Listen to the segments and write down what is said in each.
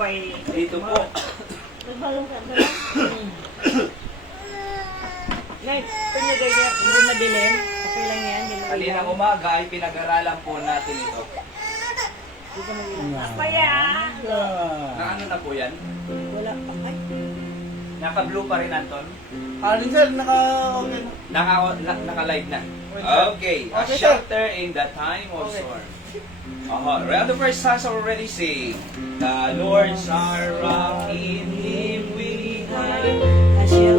tinapay. Dito po. Nagbalong ka ba? Nay, pinagagaya, hindi madilim. Okay lang yan, hindi madilim. Kaninang umaga ay pinag-aralan po natin ito. Hindi ka magilang. Papaya! Na ano na po yan? Wala pa. Ay, Naka-blue pa rin, Anton? Ano sir, naka-okay na. Naka-live na. Okay. A Okay, sir. shelter in the time of storm. Read the first verse already sing. The Lord's our rock, in Him we hide.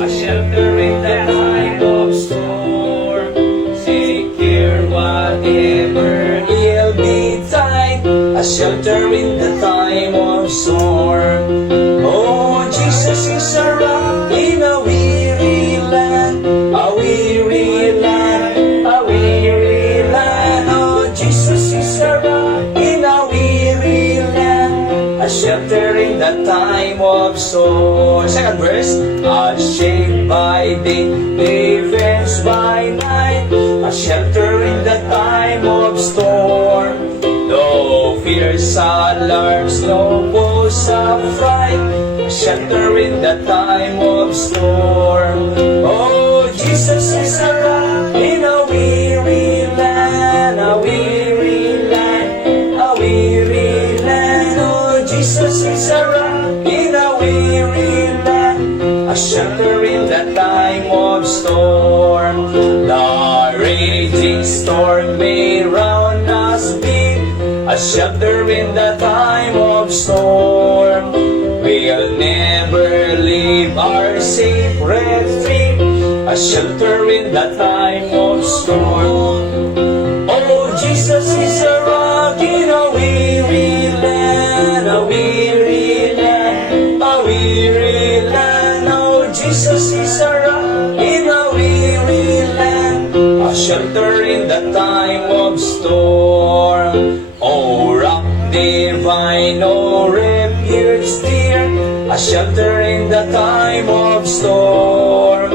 A shelter in the time of storm. Secure whatever ill betide. A shelter in the time of storm. Oh, Jesus is a rock in a weary land. A weary land, a weary land. Oh, Jesus is a rock in a weary land. A shelter in the time of storm. Second verse. A shade by day, defense by night. A shelter in the time of storm. No fierce alarms, no foes of fright. A shelter in the time of storm. Oh, Jesus is a rock in a weary land, a weary land, a weary land. Oh, Jesus is a rock in a weary land, a shelter in the time of storm. The raging storm may round us be, a shelter in the time of storm. We'll never leave our safe retreat, a shelter in the time of storm. Oh, Jesus is a rock in a weary land, a weary land, a weary land. Oh, Jesus is a rock in a weary land, a shelter in the time of storm. Oh, rock divine, oh, refuge dear, a shelter in the time of storm.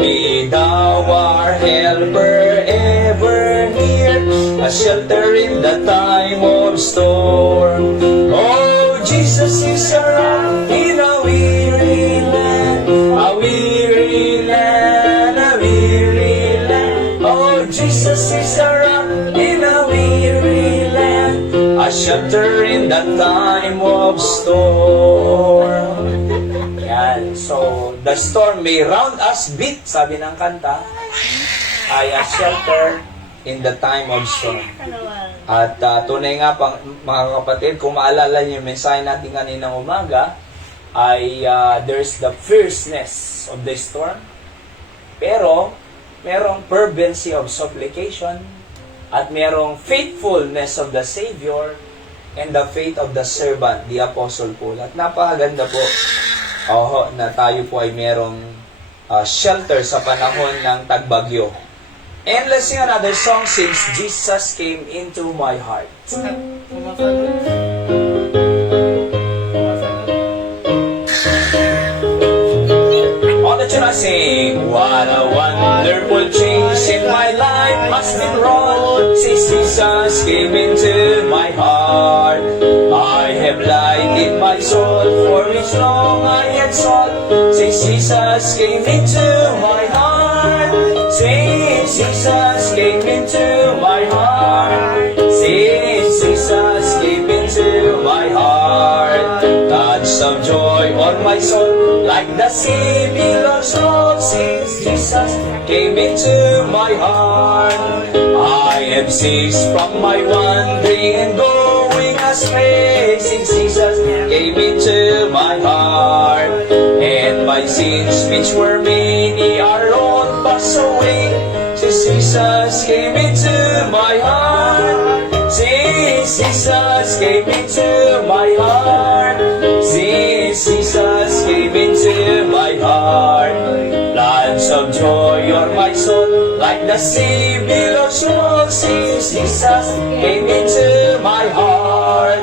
Be thou our helper ever near, a shelter in the time of storm. Oh, Jesus is a rock in a weary land, a weary land, a weary land. Oh, Jesus is a rock in a weary land, a shelter in the time of storm. Yan. So, the storm may round us beat, sabi ng kanta, ay a shelter in the time of storm. At tunay nga pang, mga kapatid, kung maalala niyo yung mensahe natin kaninang umaga, ay there's the fierceness of the storm, pero merong fervency of supplication, at merong faithfulness of the Savior, and the faith of the servant, the Apostle Paul. At napakaganda po na tayo po ay merong shelter sa panahon ng tagbagyo. And let's sing another song, Since Jesus Came Into My Heart. On the tune I sing, what a wonderful change in my life must be wrought since Jesus came into my heart. I have light in my soul, for which long I had sought, since Jesus came into my heart. Since Jesus came into my heart. Since Jesus came into my heart. Touch of joy on my soul, like the sea billows roll. Since Jesus came into my heart. I am ceased from my wandering and going astray. Since Jesus came into my heart. And my sins, which were many, are all passed away. Since Jesus came into my heart. Since Jesus came into my heart. Since Jesus came into my heart. Floods of joy on my soul, like the sea billows roll. Since Jesus came into my heart.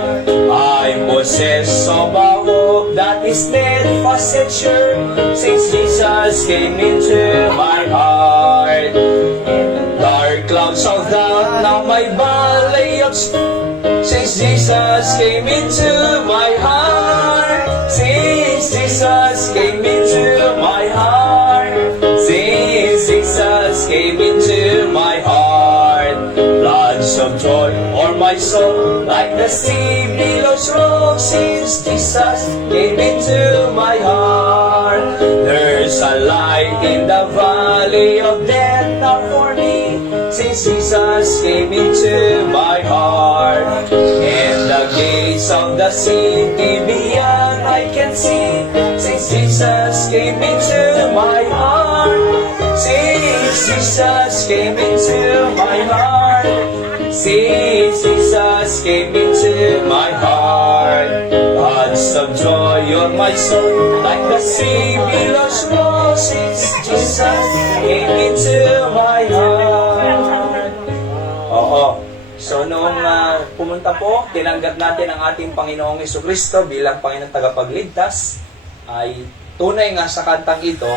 I'm possessed of a hope that is steadfast and sure. Since Jesus came into my heart. Dark clouds of doubt, now my valley of sin. Since Jesus came into my heart. my soul. Like the sea billows roll, since Jesus came into my heart. There's a light in the valley of death now for me, since Jesus came into my heart. And the gates of the city beyond I can see, since Jesus came into my heart. Since Jesus came into my heart. Since Jesus came into my heart. God's of joy on my soul, like the sea billows roll, since Jesus came into my heart. Oo. So, nung pumunta po, tinanggap natin ang ating Panginoong Jesucristo bilang Panginoong tagapagligtas, ay tunay nga sa kantang ito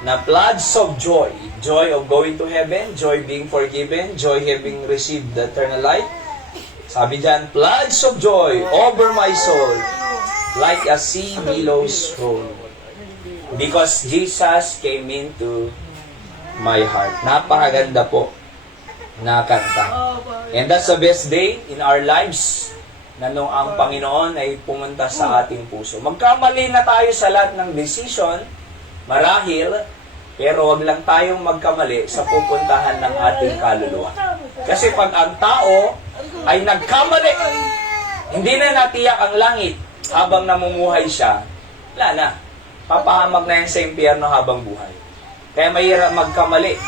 na floods of joy. Joy of going to heaven, joy being forgiven, joy having received the eternal life. Sabi dyan, floods of joy over my soul, like a sea billows roll. Because Jesus came into my heart. Napakaganda po na kanta. And that's the best day in our lives na nung ang Panginoon ay pumunta sa ating puso. Magkamali na tayo sa lahat ng decision, marahil, pero wag lang tayong magkamali sa pupuntahan ng ating kaluluwa. Kasi pag ang tao ay nagkamali, hindi na natiyak ang langit habang namumuhay siya, wala na. Papahamak na yan sa impyerno habang buhay. Kaya mahirap magkamali,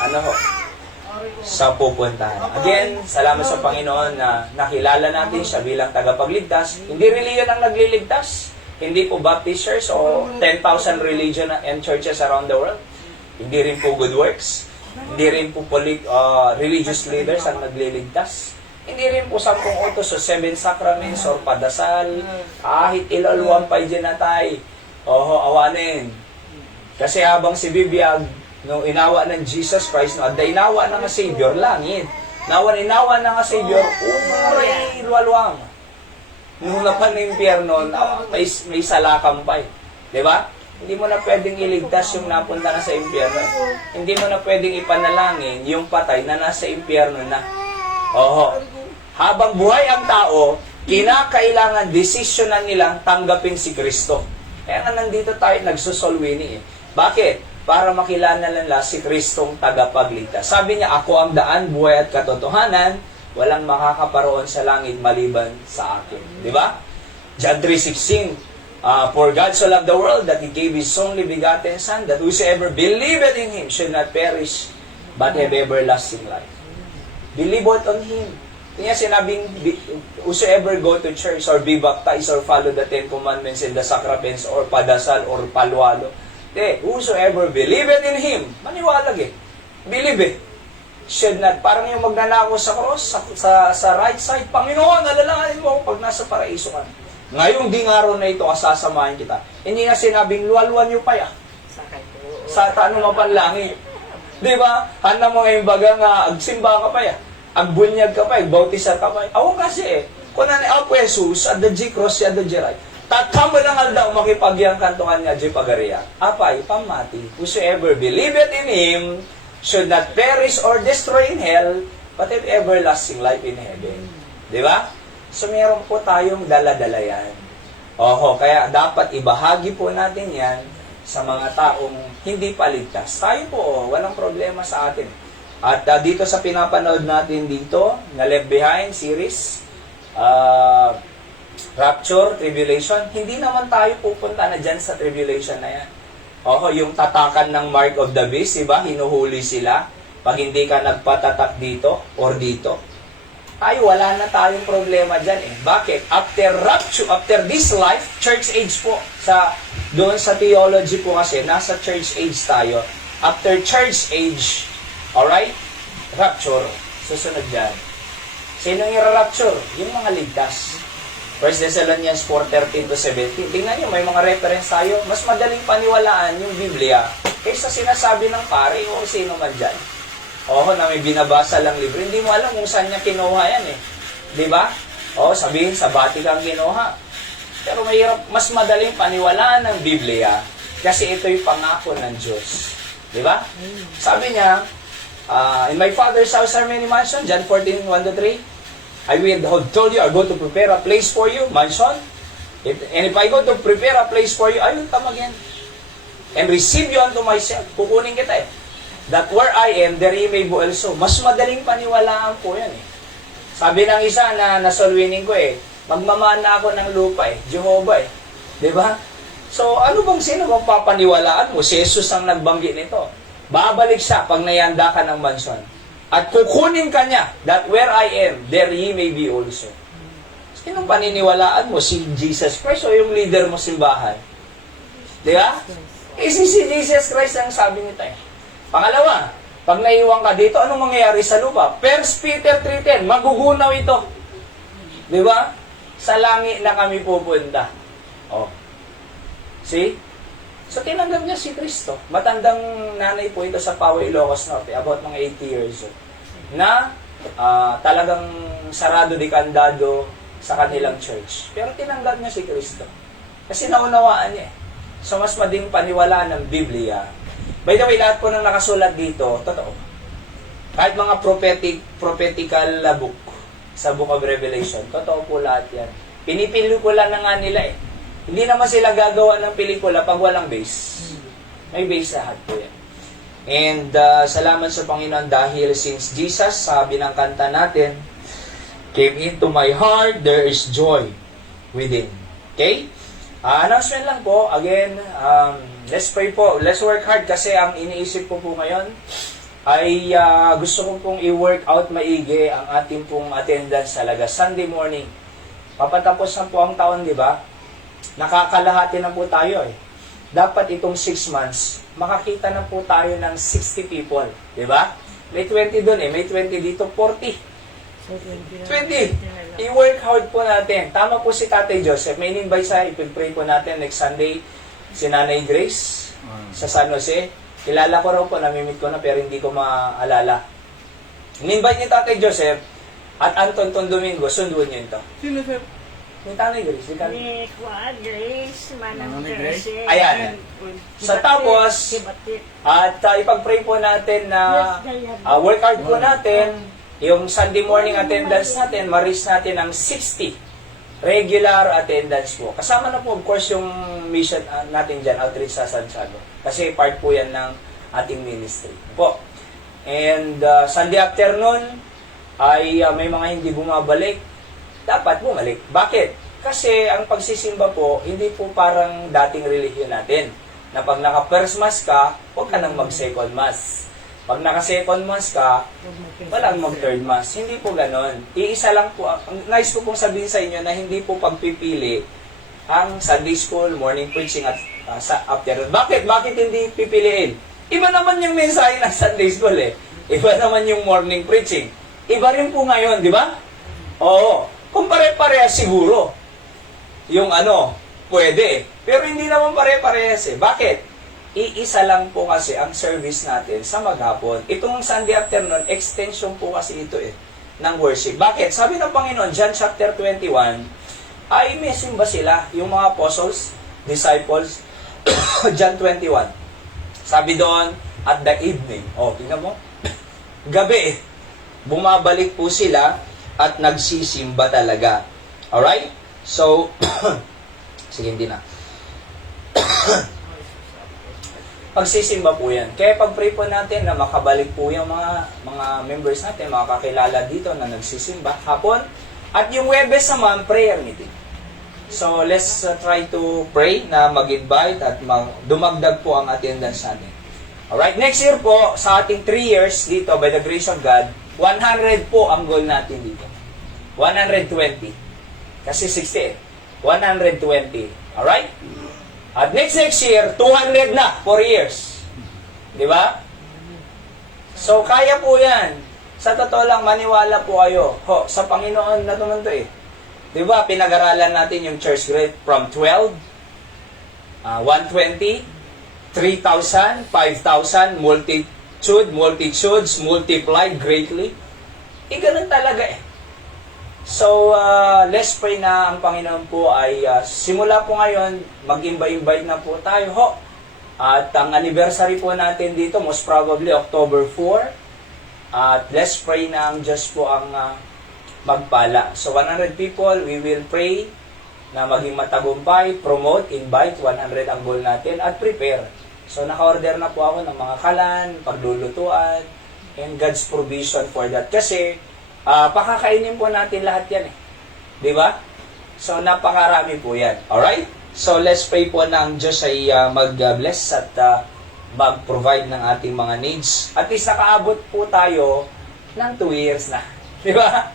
sa pupuntahan. Again, salamat sa Panginoon na nakilala natin siya bilang tagapagligtas. Hindi religion ang nagliligtas. Hindi po Baptist church o 10,000 religion and churches around the world. Hindi rin po good works. Hindi rin po religious leaders ang nagliligtas. Hindi rin po 10 utos o 7 sacraments or padasal. Ahit ilalwan pa dinatay. Awanin. Kasi habang si Bibiyag, nung inawa ng Jesus Christ, inawa ng Savior, langit. Inawa ng Savior, umuray luwalwang. Nung napan ng impyerno, may salakam pa eh. Diba? Hindi mo na pwedeng iligtas yung napunta na sa impyerno. Hindi mo na pwedeng ipanalangin yung patay na nasa impyerno na. Habang buhay ang tao, kinakailangan desisyonan nilang tanggapin si Kristo. Kaya nga nandito tayo nagsusolwini eh. Bakit? Para makilala nila si Kristong tagapagligtas. Sabi niya, ako ang daan, buhay at katotohanan, walang makakaparoon sa langit maliban sa akin. Di ba? John 3:16, for God so loved the world that He gave His only begotten Son, that whosoever believeth in Him should not perish, but have everlasting life. Believe on Him. Kaya sinabing, whosoever go to church or be baptized or follow the 10 commandments and the sacraments or padasal or palwalo, whosoever believeth in Him, maniwalag believe should not, parang yung magnanako sa cross, sa right side, Panginoon, alalahanin mo pag nasa paraiso ka. Ngayong dingaraw na ito, asasamahin kita. Hindi nga sinabing, luwalwan niyo pa sa taano mapanlangit. Di ba? Handa mo ngayong baga nga, agsimba ka pa agbunyag ka pa, agbautisa ka pa. Ako kasi kung po Jesus, at the G-cross, at the G-right, tatkamo lang aldaw makipagyang kantungan nga G pagariya. Apay, pamati. Whosoever believeth in Him should not perish or destroy in hell, but have everlasting life in heaven. Di ba? So, meron po tayong dala-dala yan. Kaya dapat ibahagi po natin yan sa mga taong hindi paligtas. Tayo po, walang problema sa atin. At dito sa pinapanood natin dito, na Left Behind series, Rapture, Tribulation, hindi naman tayo pupunta na dyan sa tribulation na yan. Yung tatakan ng mark of the beast, diba? Hinuhuli sila. Pag hindi ka nagpatatak dito or dito, wala na tayong problema dyan Bakit? After rapture, after this life, church age po. Doon sa theology po kasi, nasa church age tayo. After church age, alright? Rapture. Susunod dyan. Sino yung rapture? Yung mga ligtas. 1 Thessalonians 4:13-17. Tingnan nyo, may mga reference tayo. Mas madaling paniwalaan yung Biblia kaysa sinasabi ng pare o sino man dyan. Na may binabasa lang libro. Hindi mo alam kung saan niya kinuha yan Di ba? Sabihin sa Vatican kinuha. Pero mas madaling paniwalaan ng Biblia kasi ito yung pangako ng Diyos. Di ba? Sabi niya, in my Father's house are many mansions, John 14:1-3. I will have told you, I go to prepare a place for you, mansion. And if I go to prepare a place for you, I will come again. And receive you unto myself. Kukunin kita eh. That where I am, there you may be also. Mas madaling paniwalaan po yan eh. Sabi ng isa na nasolwining ko eh, magmamana ako ng lupa eh, Jehovah eh. Diba? So, ano bang sino bang papaniwalaan mo? Si Jesus ang nagbanggit nito. Babalik siya pag nayanda ka ng mansion. At kukunin ka niya, that where I am, there ye may be also. Sinong paniniwalaan mo? Si Jesus Christ o yung leader mo simbahan? Diba? Si Jesus Christ ang sabi nito eh. Pangalawa, pag naiwan ka dito, anong mangyayari sa lupa? 1 Peter 3:10, magugunaw ito. Diba? Sa langit na kami pupunta. Oh. See? So, tinanggap niya si Kristo. Matandang nanay po ito sa Poway, Ilocos Norte, about mga 80 years old, na talagang sarado di kandado sa kanilang church. Pero tinanggap niya si Kristo. Kasi naunawaan niya. So, mas mading paniwala ng Biblia. By the way, lahat po ng nakasulat dito, totoo. Kahit mga prophetical book sa Book of Revelation, totoo po lahat yan. Pinipelikula na nga nila eh. Hindi naman sila gagawa ng pelikula pag walang base. May base lahat po yan. And salamat sa Panginoon dahil since Jesus, sabi ng kanta natin, came into my heart, there is joy within. Okay? Announcement lang po, again, let's pray po. Let's work hard kasi ang iniisip ko po ngayon ay gusto ko pong i-work out maigi ang ating pong attendance talaga. Sunday morning. Papatapos na po ang taon, di ba? Nakakalahati na po tayo eh. Dapat itong 6 months, makakita na po tayo ng 60 people. Di ba? May 20 doon eh. May 20 dito, 40. 20. I-work hard po natin. Tama po si Tatay Joseph. May in-invite sa ipag-pray po natin next Sunday si Nanay Grace sa San Jose. Kilala ko raw po, namimit ko na pero hindi ko maalala. In-invite ni Tatay Joseph at Anton Domingo, sunduin niyo ito. Sino, sir? Ni Nanay Grace. Ni Juan Grace, Manang Grace. Ayan. So tapos, at ipag-pray po natin na work hard po natin. Yung Sunday morning attendance natin, ma-reach natin ang 60 regular attendance po. Kasama na po, of course, yung mission natin dyan, outreach sa Santiago. Kasi part po yan ng ating ministry. Po. And Sunday afternoon, ay may mga hindi bumabalik. Dapat bumalik. Bakit? Kasi ang pagsisimba po, hindi po parang dating relihiyon natin. Na pag naka-first mass ka, huwag ka nang mag-second mass. Pag naka-second mass ka, walang mag-third mass. Hindi po ganon. Iisa lang po. Ang nice ko pong sabihin sa inyo na hindi po pagpipili ang Sunday school, morning preaching at afternoon. Bakit? Bakit hindi pipiliin? Iba naman yung mensahe ng Sunday school eh. Iba naman yung morning preaching. Iba rin po ngayon, di ba? Oo. Kung pare-parehas siguro. Yung pwede. Pero hindi naman pare-parehas eh. Bakit? Iisa lang po kasi ang service natin sa maghapon. Itong Sunday afternoon, extension po kasi ito eh, ng worship. Bakit? Sabi ng Panginoon, John chapter 21, ay may simba sila, yung mga apostles, disciples, John 21. Sabi doon, at the evening, tingnan mo, gabi, bumabalik po sila at nagsisimba talaga. Alright? So, sige, hindi na. Pagsisimba po yan. Kaya pag-pray po natin na makabalik po yung mga members natin, mga kakilala dito na nagsisimba hapon. At yung Webes naman, prayer meeting. So, let's try to pray na mag-invite at dumagdag po ang attendance natin. Alright, next year po, sa ating 3 years dito, by the grace of God, 100 po ang goal natin dito. 120. Kasi 60 120. Alright? At next year, 200 na, 4 years. Di ba? So, kaya po yan. Sa totoo lang, maniwala po kayo. Sa Panginoon na naman to eh. Di ba, pinag-aralan natin yung church grade from 12, 120, 3,000, 5,000, multitudes, multiplied greatly. Ganun talaga eh. So, let's pray na ang Panginoon po ay simula po ngayon, mag-invite na po tayo At ang anniversary po natin dito, most probably October 4. At let's pray na ang Diyos po ang magpala. So 100 people, we will pray na maging matagumpay, promote, invite, 100 ang goal natin, at prepare. So naka-order na po ako ng mga kalan, paglulutuan, and God's provision for that. Kasi, pakakainin po natin lahat yan eh. Di ba? So napakarami po yan. Alright? So let's pray po na ang Diyos ay mag-bless at mag-provide ng ating mga needs. At least nakaabot po tayo ng 2 years na. Di ba?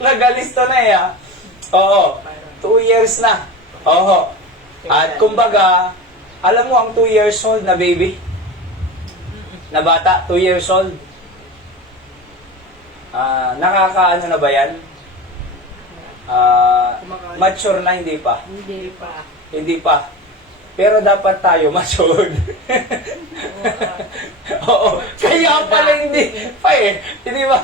Nagalisto na eh. Oo. 2 years na. Oo. At kumbaga, alam mo ang 2 years old na baby? Na bata, 2 years old. Nakakaano na ba yan? Mature na, hindi pa. Hindi pa. Hindi pa. Pero dapat tayo matured. Oo. Kaya pala hindi pa eh. Hindi ba?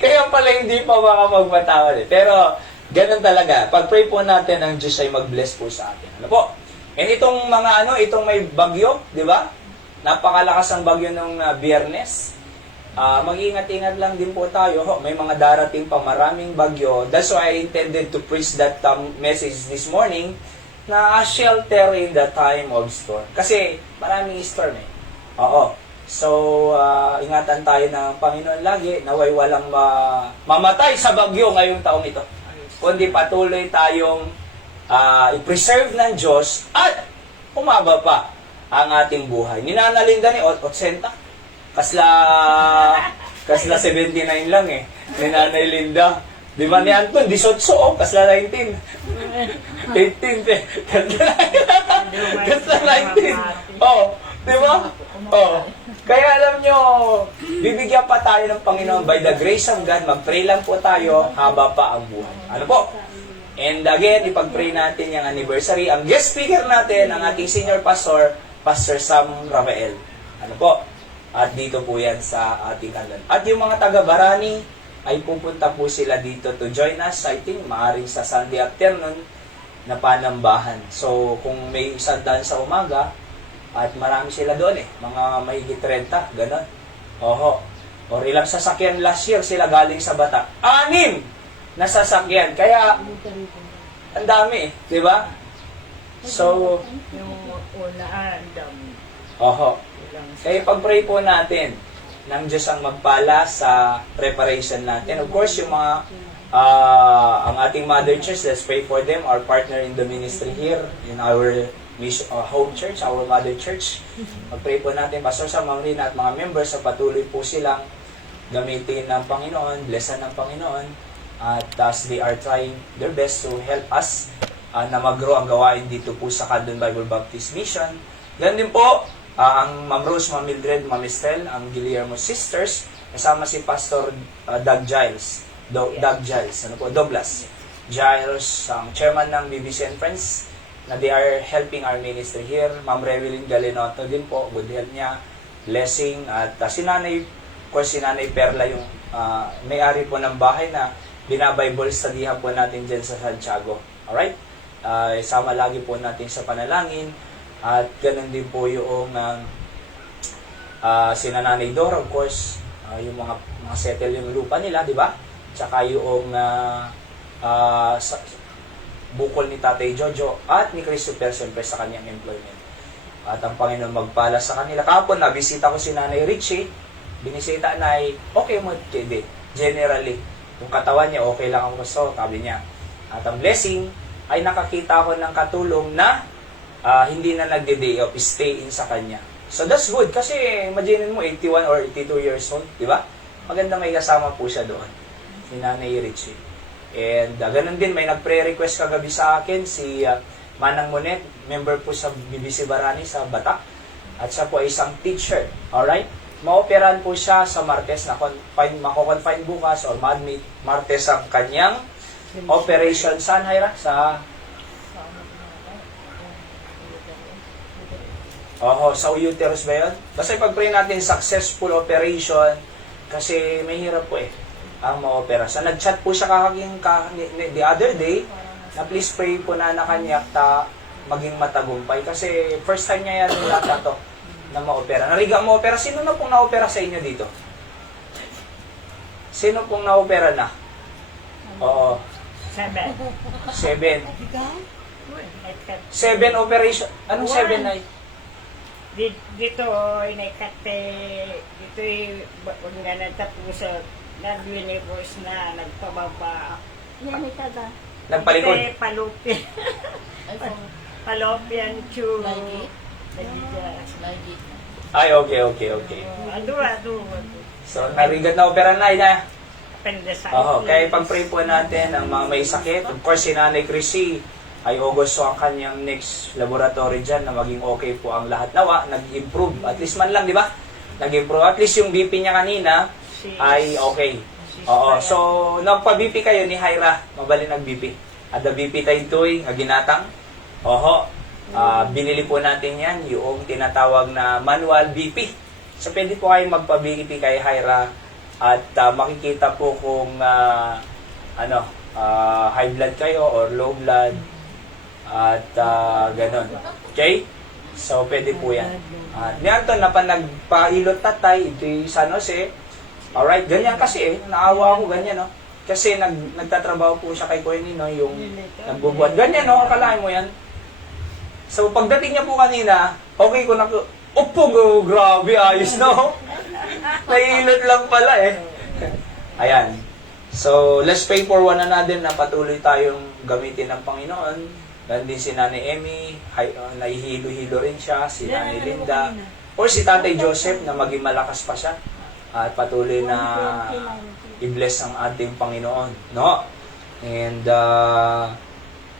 Kaya pala hindi pa makapagpatawad eh. Pero, ganun talaga. Pag-pray po natin, ang Diyos ay mag-bless po sa atin. Ano po? And itong mga itong may bagyo, di ba? Napakalakas ang bagyo nung Biyernes. Mag-ingat-ingat lang din po tayo. May mga darating pa maraming bagyo. That's why I intended to preach that message this morning na shelter in the time of storm. Kasi maraming storm eh. Oo. So, ingatan tayo ng Panginoon lagi. Naway walang mamatay sa bagyo ngayong taong ito. Kundi patuloy tayong i-preserve ng Diyos at umaba pa ang ating buhay. Ninanalinda ni 80. Kasla 79 lang eh. Ni Nanay Linda. Di ba ni Anton? 18 oh. Kasla 19. 18. Kasla 19. Oh. Di ba? Oh. Kaya alam nyo, bibigyan pa tayo ng Panginoon by the grace of God. Mag-pray lang po tayo haba pa ang buhay. Ano po? And again, ipag-pray natin yung anniversary. Ang guest speaker natin, ang ating senior pastor, Pastor Sam Rafael. Ano po? At dito po yan sa ating kanlan. At yung mga taga-Barani, ay pupunta po sila dito to join us. I think, maaaring sa Sunday afternoon na panambahan. So, kung may isang daan sa umaga, at marami sila doon eh. Mga mahigit 30, gano'n. Oho. O ilang sasakyan last year, sila galing sa Batak. 6 na sasakyan. Kaya, ang dami eh. Di ba? So, Yung unaan, dami. oho. Kaya pag-pray po natin ng Diyos ang magpala sa preparation natin. Of course, yung mga ang ating mother church, let's pray for them, our partner in the ministry here, in our home church, our mother church. Pag-pray po natin, Pastor Sam, Ma'am Rina, at mga members, sa patuloy po silang gamitin ng Panginoon, blessan ng Panginoon, at as they are trying their best to help us na mag-grow ang gawain dito po sa Candon Bible Baptist Mission. Ganun din po, ang Ma'am Rose, Ma'am Mildred, Ma'am Estelle, ang Guillermo Sisters, kasama si Pastor Doug Giles, Douglas Giles, ang chairman ng BBC and Friends, na they are helping our ministry here. Ma'am Rewelyn Galinoto din po, good health niya, blessing, at si Nanay Perla, yung may-ari po ng bahay na binabible studyhan po natin dyan sa Santiago. Alright? Sama lagi po natin sa panalangin. At ganun din po yung sina Nanay Dora, of course, yung mga settle yung lupa nila, di ba? Tsaka yung bukol ni Tatay Jojo at ni Christopher siyempre sa kanyang employment. At ang Panginoon magpala sa kanila. Kapon, nabisita ko si Nanay Richie, binisita na ay okay mo, generally. Yung katawan niya, okay lang ang gusto, sabi niya. At ang blessing, ay nakakita ko ng katulong na hindi na nagde-day off, stay in sa kanya. So that's good, kasi imagine mo, 81 or 82 years old, di ba? Maganda may kasama po siya doon, si Nanay Richie. And ganun din, may nag-pre-request kagabi sa akin, si Manang Monet, member po sa BBC Barani sa Batak. At siya po ay isang teacher. Alright? Ma-operahan po siya sa Martes, na mako-confine bukas or Martes ang kanyang operation. Saan, Hyra? Sa sa uterus ba yun? Basta pag-pray natin, successful operation, kasi may hirap po eh ang ma-opera. So, nag-chat po siya the other day, na please pray po na kanya maging matagumpay. Kasi first time niya yan nilata to, na ma-opera. Nariga ma-opera. Sino na pong na-opera sa inyo dito? Sino pong na-opera na? Oo. 7. 7. Naikat. 7 operation. Anong 7 ay? Dito, naikat dito wag nga nagtapuso. Nag-universe na, nagpababa. Yan ito ba? Nagpalikod. Dito, palupin. Palopyan to Lagi? Nagbigas. Lagi. Ay, okay. Ado. So, narigat na opera na, na. Appendicitis. Kaya pag-pray po natin ang mga may sakit. Of course, si Nanay Chrissy ay August ang kanyang next laboratory dyan na maging okay po ang lahat. Nawa, nag-improve. At least man lang, di ba? Nag-improve. At least yung BP niya kanina ay okay. Oo. So, nagpa-BP kayo ni Hyra. Mabali nag-BP. At the BP tayo doy, ginatang. Oho. Binili po natin yan, yung tinatawag na manual BP. So, pwede po kayo magpa-BP kay Hyra at makikita po kung high blood kayo or low blood at ganon. Okay? So, pwede po yan. Ni Anton na pa nagpailot tatay, ito yung San Jose. Alright, ganyan kasi naawa ako ganyan, no? Kasi nagtatrabaho po siya kay Kuya Nino, yung nagbubuhat. Ganyan, no? Akalain mo yan. So, pagdating niya po kanina, okay ko na, grabe, ayos, no? Nailot lang pala, eh. Ayan. So, let's pray for one another na patuloy tayong gamitin ng Panginoon. Dan din si Nanay Emmy, nahihilo-hilo rin siya, si Nanay Linda, or si Tatay Joseph na maging malakas pa siya. At patuloy na i-bless ang ating Panginoon, no? And,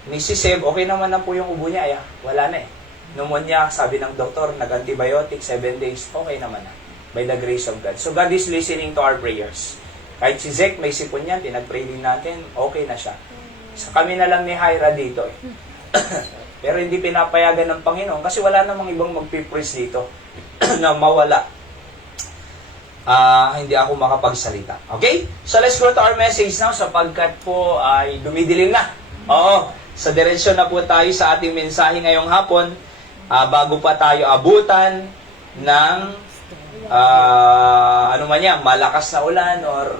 ni si Seb, okay naman na po yung ubo niya, wala na eh. Pneumonia, sabi ng doktor, nag-antibiotic, 7 days, okay naman na. By the grace of God. So God is listening to our prayers. Kahit si Zek, may sipon yan, pinag-pray din natin, okay na siya. So kami na lang ni Hyra dito eh. Pero hindi pinapayagan ng Panginoon kasi wala namang ibang magpipreach dito na mawala. Hindi ako makapagsalita. Okay? So let's go to our message now sapagkat po ay dumidilim na. Oo. Sa diretsyon na po tayo sa ating mensahe ngayong hapon. Bago pa tayo abutan ng malakas na ulan or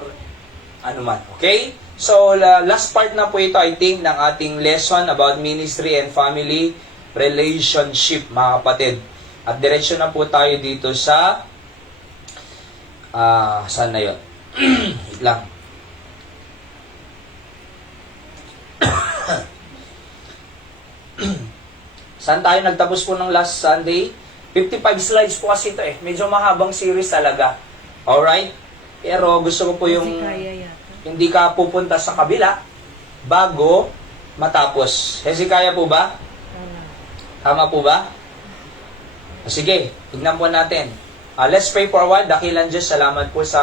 ano man. Okay? So, last part na po ito, I think, ng ating lesson about ministry and family relationship, mga kapatid. At diretsyon na po tayo dito sa saan na yun? Wait lang. Saan tayo nagtapos po ng last Sunday? 55 slides po kasi ito eh. Medyo mahabang series talaga. Alright? Pero gusto ko po yung hindi ka pupunta sa kabila bago matapos. Hezekiah po ba? Tama po ba? Sige, tignan po natin. Let's pray forward. Dakilan Diyos, salamat po sa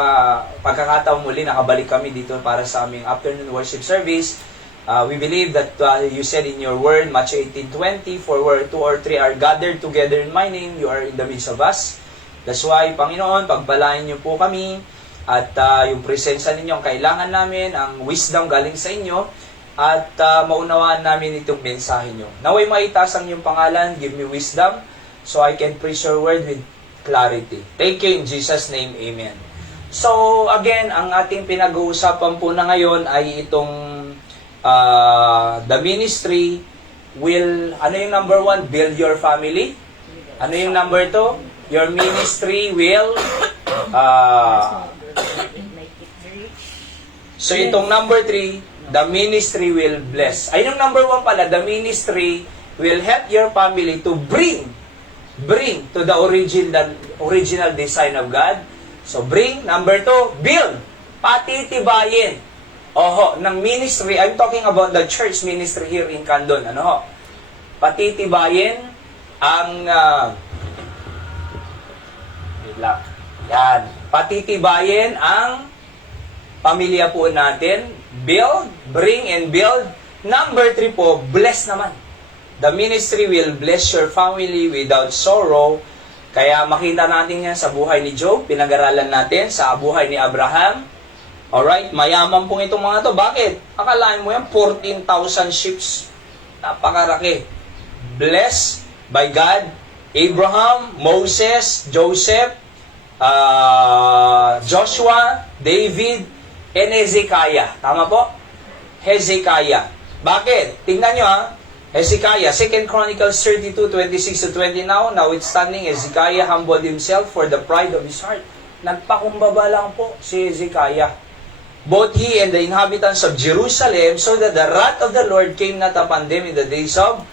pagkakataon muli. Nakabalik kami dito para sa aming afternoon worship service. We believe that you said in your word, Matthew 18:20, for where 2 or 3 are gathered together in my name, you are in the midst of us. That's why, Panginoon, pagpalain niyo po kami at yung presensya ninyo ang kailangan namin, ang wisdom galing sa inyo at maunawaan namin itong mensahe niyo. Naway maitaas ang iyong pangalan, give me wisdom so I can preach your word with clarity. Thank you in Jesus' name, Amen. So, again, ang ating pinag-uusapan po na ngayon ay itong the ministry will, ano yung number 1? Build your family. Ano yung number 2? Your ministry will so itong number 3, the ministry will bless. Ay yung number 1 pala, the ministry will help your family to bring to the original design of God. So bring, number 2, build, patitibayin. Ng ministry, I'm talking about the church ministry here in Candon. Patitibayin ang yan. Patitibayin ang pamilya po natin. Build, bring and build. Number 3 po, bless naman. The ministry will bless your family without sorrow. Kaya makita natin yan sa buhay ni Job. Pinag-aralan natin sa buhay ni Abraham. Alright, mayaman pong itong mga to. Bakit? Akalain mo yan, 14,000 sheep. Napakaraki. Blessed by God. Abraham, Moses, Joseph, Joshua, David, and Hezekiah. Tama po? Hezekiah. Bakit? Tingnan nyo Hezekiah, 2 Chronicles 32:26-20 now, notwithstanding Hezekiah humbled himself for the pride of his heart. Nagpakumbaba lang po si Hezekiah. Both he and the inhabitants of Jerusalem, so that the wrath of the Lord came not upon them in the days of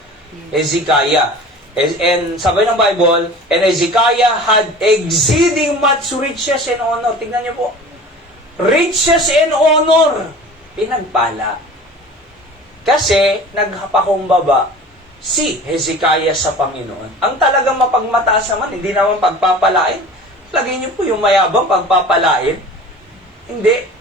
Hezekiah. And sabi ng Bible, and Hezekiah had exceeding much riches and honor. Tingnan niyo po. Riches and honor. Pinagpala. Kasi nagpakumbaba si Hezekiah sa Panginoon. Ang talagang mapagmataas naman, hindi naman pagpapalain. Lagay niyo po yung mayabang pagpapalain. Hindi.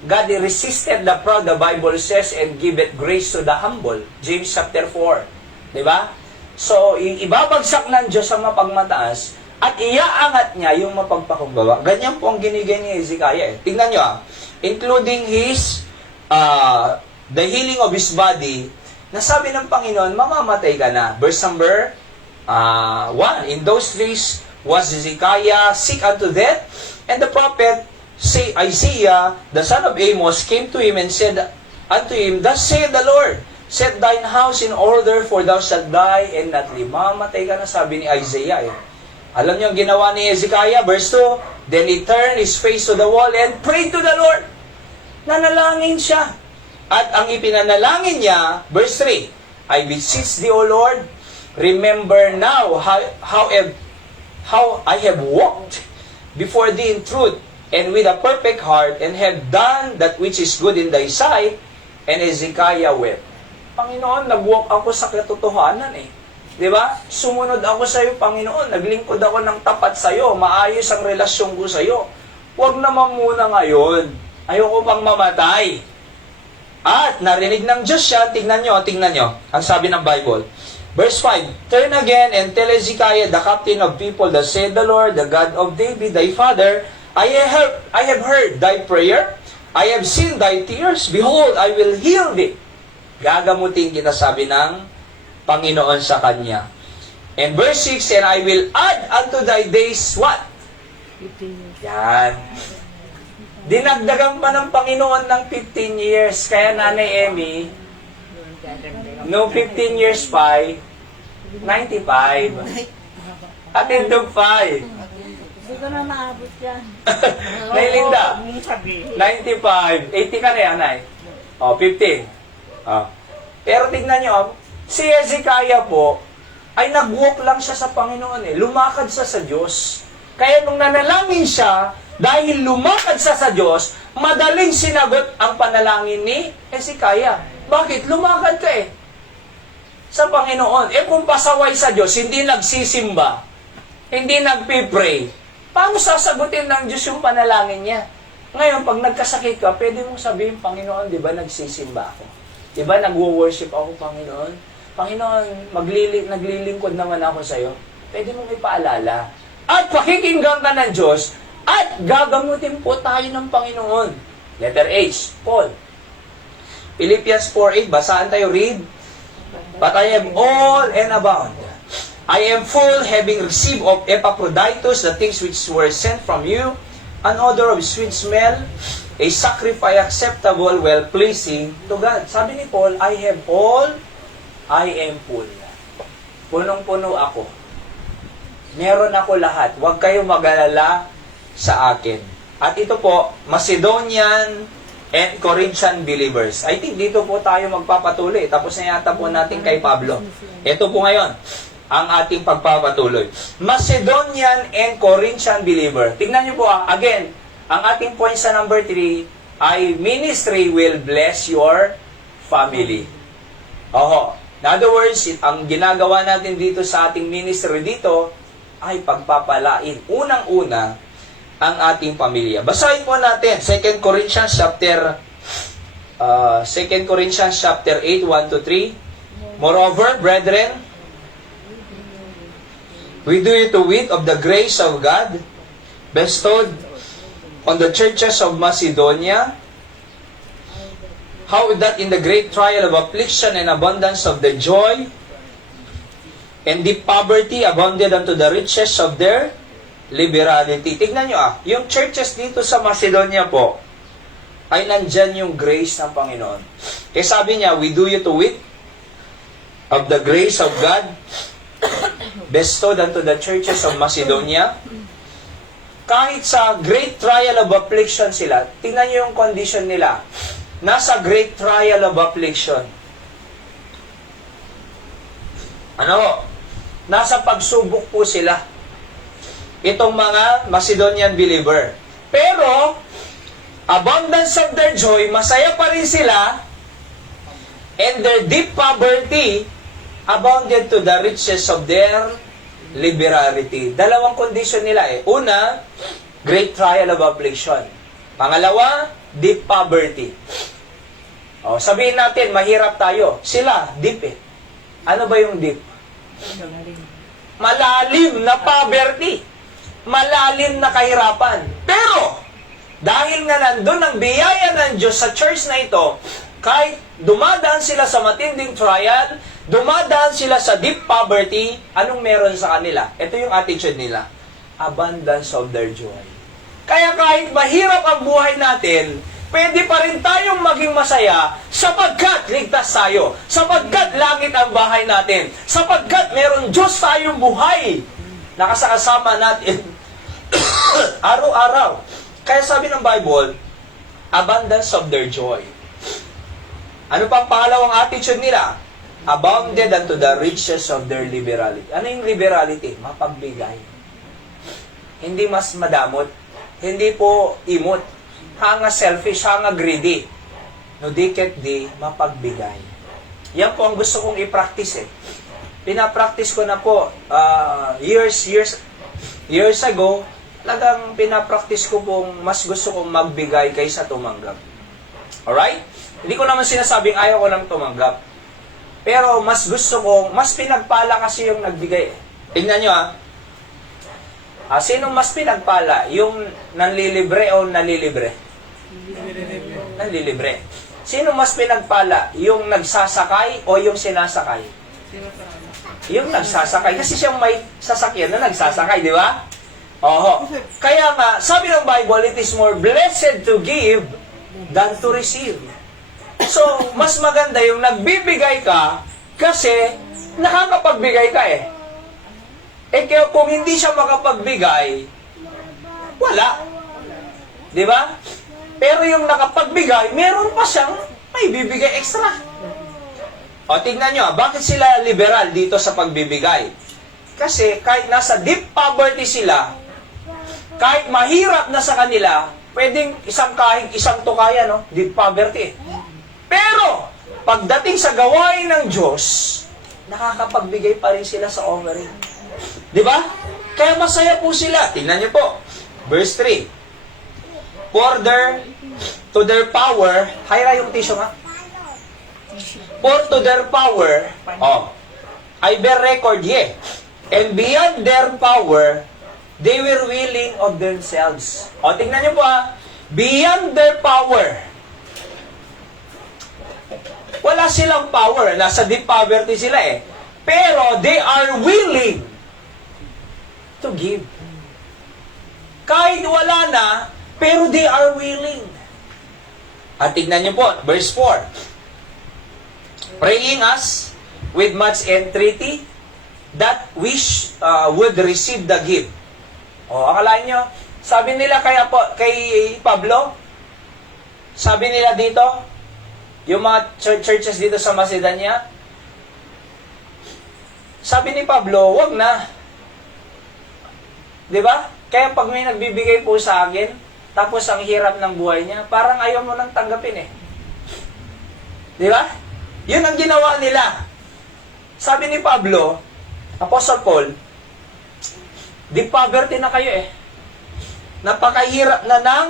God resisted the proud, the Bible says, and giveth grace to the humble. James chapter 4. Diba? So, ibabagsak ng Diyos ang mapagmataas at iaangat niya yung mapagpakumbaba. Ganyan po ang ginigay ni Hezekiah. Tingnan nyo including his the healing of his body, nasabi ng Panginoon, mamamatay ka na. Verse number 1. In those days was Hezekiah sick unto death, and the prophet Isaiah, the son of Amos, came to him and said unto him, Thus saith the Lord, set thine house in order, for thou shalt die and not live. Mamamatay ka na, sabi ni Isaiah. Alam niyo ang ginawa ni Hezekiah? Verse 2, Then he turned his face to the wall and prayed to the Lord. Nanalangin siya. At ang ipinanalangin niya, verse 3, I beseech thee, O Lord, remember now how I have walked before thee in truth and with a perfect heart, and have done that which is good in thy sight. And Hezekiah wept. Panginoon, nag-walk ako sa katotohanan Di ba? Sumunod ako sa iyo, Panginoon. Naglingkod ako ng tapat sa iyo. Maayos ang relasyon ko sa iyo. Huwag naman muna ngayon. Ayoko pang mamatay. At narinig ng Diyos siya, tingnan nyo. Ang sabi ng Bible. Verse 5, Turn again and tell Hezekiah, the captain of people, that said the Lord, the God of David, thy father, I have heard thy prayer, I have seen thy tears, behold, I will heal thee. Gagamutin kita, sabi ng Panginoon sa kanya. And verse 6, And I will add unto thy days, what? 15 years. Yan. Dinagdagan pa ng Panginoon ng 15 years. Kaya Nanay Emmy, no 15 years pa, 95. Atin to 5. Hindi ko na maabot yan. Nay Linda, Oo, sabihin. 95. 80 ka na yan, Nay. 15. Pero tignan nyo, si Hezekiah po, ay nag-walk lang siya sa Panginoon Lumakad siya sa Diyos. Kaya nung nanalangin siya, dahil lumakad siya sa Diyos, madaling sinagot ang panalangin ni Hezekiah. Bakit? Lumakad ka sa Panginoon. Kung pasaway sa Diyos, hindi nagsisimba, hindi nagpipray, paano sasagutin ng Diyos yung panalangin niya? Ngayon, pag nagkasakit ka, pwede mong sabihin, Panginoon, di ba nagsisimba ako? Di ba nagwo-worship ako, Panginoon? Panginoon, naglilingkod naman ako sa iyo. Pwede mong ipaalala. At pakikinggan ka ng Diyos, at gagamutin po tayo ng Panginoon. Letter H, Paul. Philippians 4:8, basahan tayo, read. But I have all and abound. I am full, having received of Epaphroditus the things which were sent from you, an odor of sweet smell, a sacrifice acceptable, well-pleasing to God. Sabi ni Paul, I have all, I am full. Punong-puno ako. Meron ako lahat. Huwag kayong mag-alala sa akin. At ito po, Macedonian and Corinthian believers. I think dito po tayo magpapatuloy. Tapos na yata po natin kay Pablo. Ito po ngayon, ang ating pagpapatuloy. Macedonian and Corinthian believer. Tingnan niyo po again, ang ating point sa number 3 ay ministry will bless your family. In other words, ang ginagawa natin dito sa ating ministry dito ay pagpapalain. Unang-una, ang ating pamilya. Basahin po natin 2 Corinthians chapter 8, 1-3. Moreover, brethren, we do you to wit of the grace of God bestowed on the churches of Macedonia, how that in the great trial of affliction and abundance of the joy and deep poverty abounded unto the riches of their liberality. Tignan nyo yung churches dito sa Macedonia po, ay nandyan yung grace ng Panginoon. Kaya sabi niya, we do you to wit of the grace of God bestowed unto the churches of Macedonia. Kahit sa great trial of affliction sila, tingnan niyo yung condition nila. Nasa great trial of affliction. Ano? Nasa pagsubok po sila. Itong mga Macedonian believer. Pero, abundance of their joy, masaya pa rin sila, and their deep poverty abounded to the riches of their liberality. Dalawang condition nila eh. Una, great trial of affliction. Pangalawa, deep poverty. O, sabihin natin, mahirap tayo. Sila, deep eh. Ano ba yung deep? Malalim na poverty. Malalim na kahirapan. Pero, dahil nga nandun ang biyaya ng Diyos sa church na ito, kahit dumadaan sila sa matinding trial, dumadaan sila sa deep poverty, anong meron sa kanila? Ito yung attitude nila. Abundance of their joy. Kaya kahit mahirap ang buhay natin, pwede pa rin tayong maging masaya sapagkat ligtas tayo, sapagkat langit ang bahay natin, sapagkat meron Diyos tayong buhay nakasakasama natin araw-araw. Kaya sabi ng Bible, abundance of their joy. Ano pang pangalawang attitude nila? Abounded unto the riches of their liberality. Ano yung liberality? Mapagbigay. Hindi mas madamot. Hindi po imot. Hanga selfish, hanga greedy. No diket di, mapagbigay. Yan po ang gusto kong i-practice eh. Pinapractice ko na po years ago, talagang pinapractice ko pong mas gusto kong magbigay kaysa tumanggap. Alright? Hindi ko naman sinasabing ayaw ko lang tumanggap. Pero mas gusto kong, mas pinagpala kasi yung nagbigay. Tingnan nyo sinong mas pinagpala? Yung nanlilibre o nalilibre? Nanlilibre. Sino mas pinagpala? Yung nagsasakay o yung sinasakay? Yung nagsasakay. Kasi siyang may sasakyan na nagsasakay, di ba? Oho. Kaya nga, sabi ng Bible, it is more blessed to give than to receive. So, mas maganda yung nagbibigay ka kasi nakakapagbigay ka eh. Eh kaya kung hindi siya makapagbigay, wala. Di ba? Pero yung nakapagbigay, meron pa siyang may bibigay extra. O, tignan nyo, bakit sila liberal dito sa pagbibigay? Kasi kahit nasa deep poverty sila, kahit mahirap na sa kanila, pwedeng isang kahig, isang tukaya, no? Deep poverty. Pero, pagdating sa gawain ng Diyos, nakakapagbigay pa rin sila sa offering. Di ba? Kaya masaya po sila. Tingnan niyo po. Verse 3. To their power, hayra yung tissue nga. For to their power, I bear record, and beyond their power, they were willing of themselves. Tingnan niyo po beyond their power. Wala silang power. Nasa deep poverty sila eh. Pero they are willing to give. Kahit wala na, pero they are willing. At tignan niyo po, verse 4. Praying us with much entreaty that we would receive the gift. Akalain nyo, sabi nila kay Pablo, sabi nila dito, yung mga churches dito sa Macedonia, sabi ni Pablo, wag na. Di ba? Kaya pag may nagbibigay po sa akin, tapos ang hirap ng buhay niya, parang ayaw mo nang tanggapin eh. Di ba? Yun ang ginawa nila. Sabi ni Pablo, Apostle Paul, di poverty na kayo eh. Napakahirap na ng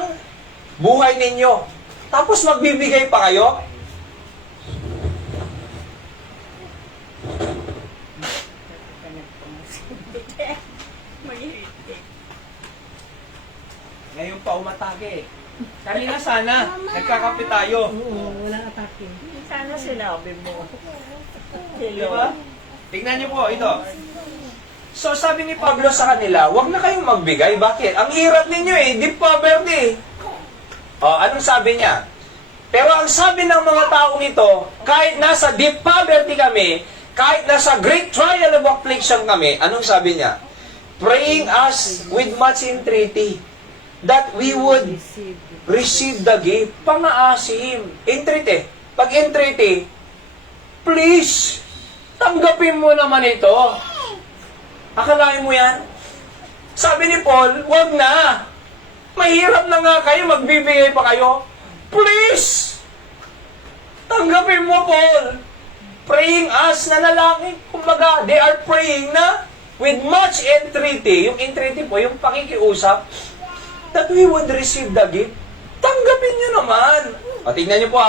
buhay ninyo. Tapos magbibigay pa kayo? Ngayon pa umatake eh. Kanina sana, nagkakape tayo. Oo, walang atake. Sana sinabi mo. Di ba? Tingnan niyo po, ito. So sabi ni Pablo sa kanila, huwag na kayong magbigay. Bakit? Ang hirap ninyo eh, deep poverty. Anong sabi niya? Pero ang sabi ng mga taong ito, kahit nasa deep poverty kami, kahit nasa great trial of affliction kami, anong sabi niya? Praying us with much entreaty that we would receive the gift. Pangaasim. Entreaty. Pag entreaty, please, tanggapin mo naman ito. Akalain mo yan? Sabi ni Paul, wag na. Mahirap na nga kayo, magbibigay pa kayo. Please! Tanggapin mo, Paul. Praying us na nalangin. Kumbaga, they are praying na with much entreaty. Yung entreaty po, yung pakikiusap, that we would receive the gift. Tanggapin nyo naman. O, tignan nyo po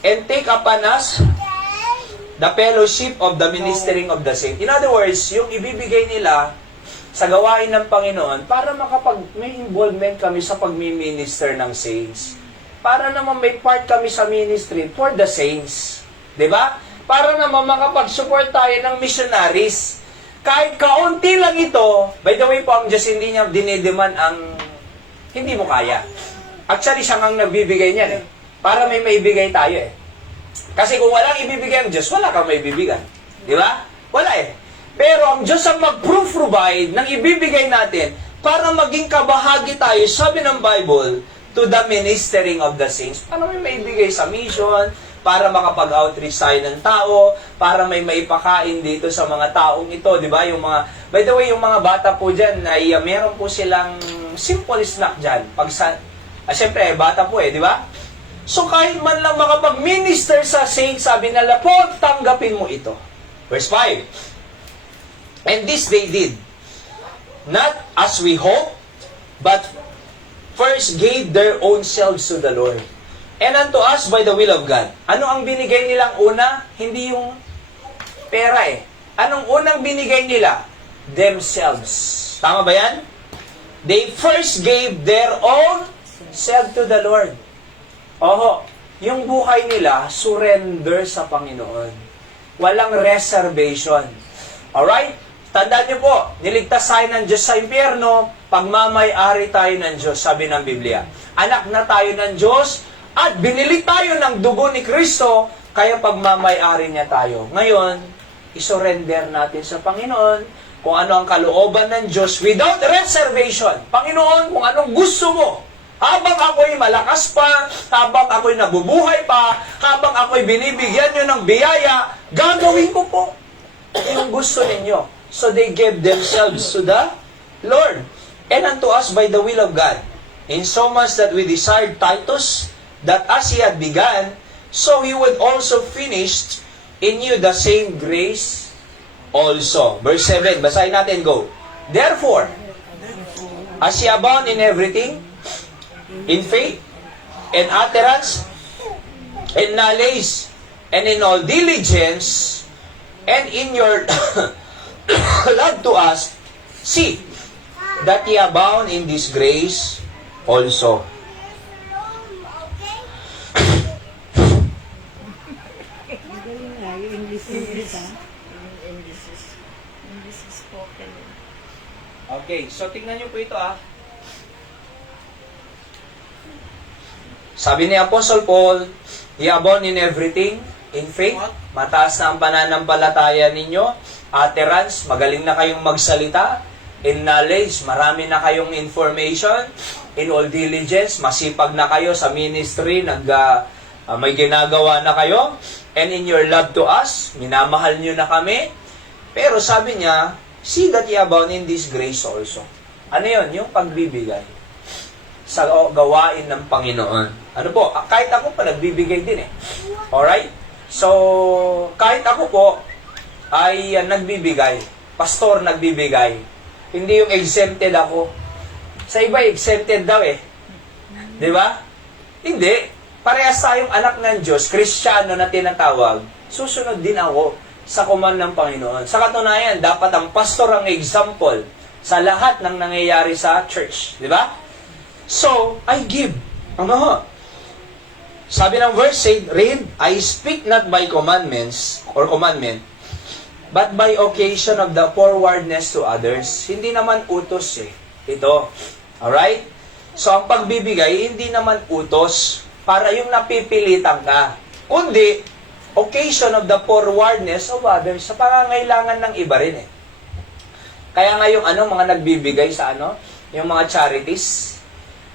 and take upon us the fellowship of the ministering of the saints. In other words, yung ibibigay nila sa gawain ng Panginoon para may involvement kami sa pagmi-minister ng saints. Para naman may part kami sa ministry for the saints. 'Di ba? Para naman makapag-support tayo ng missionaries. Kahit kaunti lang ito, by the way po, ang Diyos hindi niya dinideman ang hindi mo kaya. Actually, siya ang nagbibigay niyan eh. Para may maibigay tayo eh. Kasi kung walang ibibigay ang Diyos, wala kang maibibigay. Di ba? Wala eh. Pero ang Diyos ang mag-provide ng ibibigay natin para maging kabahagi tayo, sabi ng Bible, to the ministering of the saints. Para may maibigay sa mission, para makapag-outreach tayo ng tao, para may maipakain dito sa mga taong ito, di ba? Yung mga, by the way, yung mga bata po dyan, ay meron po silang simple snack dyan. Siyempre, bata po di ba? So, kahit man lang makapag-minister sa saints, sabi nila, po, tanggapin mo ito. Verse 5. And this they did, not as we hope, but first gave their own selves to the Lord. And unto us by the will of God. Ano ang binigay nilang una? Hindi yung pera eh. Anong unang binigay nila? Themselves. Tama ba yan? They first gave their own self to the Lord. Oho, yung buhay nila, surrender sa Panginoon. Walang reservation. Alright? Tandaan niyo po, niligtas tayo ng Diyos sa impyerno, pagmamay-ari tayo ng Diyos, sabi ng Biblia. Anak na tayo ng Diyos, at binili tayo ng dugo ni Kristo, kaya pagmamay-ari niya tayo. Ngayon, isurrender natin sa Panginoon kung ano ang kalooban ng Diyos without reservation. Panginoon, kung anong gusto mo, habang ako'y malakas pa, habang ako'y nabubuhay pa, habang ako'y binibigyan nyo ng biyaya, gagawin ko po yung gusto ninyo. So they gave themselves to the Lord, and unto us by the will of God. In so much that we desired Titus, that as he had begun, so he would also finish in you the same grace also. Verse 7, basahin natin, go. Therefore, as ye abound in everything, in faith, and utterance, and knowledge, and in all diligence, and in your love to us, see that ye abound in this grace also. English is spoken. Okay, so tingnan niyo po ito Sabi ni Apostle Paul, ye abound in everything, in faith, mataas na ang pananampalataya ninyo, utterance, magaling na kayong magsalita, in knowledge, marami na kayong information, in all diligence, masipag na kayo sa ministry, may ginagawa na kayo, and in your love to us, minamahal nyo na kami. Pero sabi niya, see that ye abound in this grace also. Ano yun? Yung pagbibigay sa gawain ng Panginoon. Ano po? Kahit ako pa, nagbibigay din eh. Alright? So, kahit ako po, ay nagbibigay. Pastor nagbibigay. Hindi yung exempted ako. Sa iba, exempted daw eh. Di ba? Hindi. Parehas tayong anak ng Diyos, Kristiyano na tinatawag, susunod din ako sa command ng Panginoon. Sa katunayan, dapat ang pastor ang example sa lahat ng nangyayari sa church. Di ba? So, I give. Sabi ng verse 8, read, I speak not by commandments or commandment, but by occasion of the forwardness to others. Hindi naman utos eh. Ito. Alright? So, ang pagbibigay, hindi naman utos. para yung napipilitan ka. Kundi, occasion of the forwardness of others sa pangangailangan ng iba rin eh. Kaya nga yung mga nagbibigay sa yung mga charities,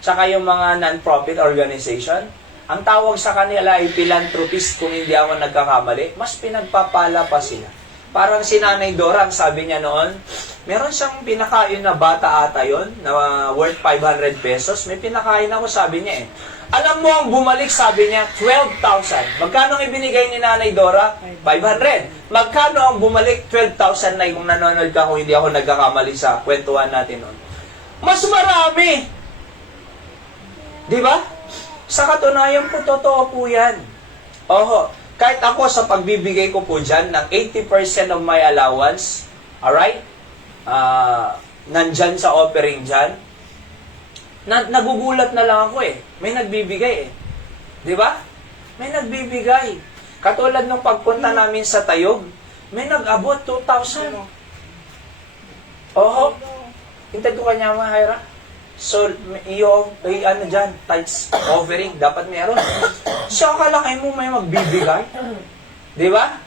tsaka yung mga non-profit organization, ang tawag sa kanila ay philanthropist kung hindi ako nagkakamali, mas pinagpapala pa sila. Parang si Nanay Dora, ang sabi niya noon, meron siyang pinakain na bata ata yun, na worth 500 pesos. May pinakain ako, sabi niya eh. Alam mo ang bumalik, sabi niya, 12,000. Magkano ang ibinigay ni Nanay Dora? 500. Magkano ang bumalik? 12,000 na kung nanonood ka kung hindi ako nagkakamali sa kwentuhan natin noon. Mas marami! Di ba? Sa katunayan po, totoo po yan. Oho, kahit ako sa pagbibigay ko po dyan ng 80% of my allowance, alright? Nandyan sa offering dyan, nagugulat na lang ako eh. May nagbibigay eh. Di ba? May nagbibigay. Katulad nung pagpunta namin sa Tayog, may nag-abot 2,000. Oho. Hintay ko kanya mga Hyra. So, dyan, tithes offering, dapat meron. So, akala kayo mo may magbibigay. Di ba?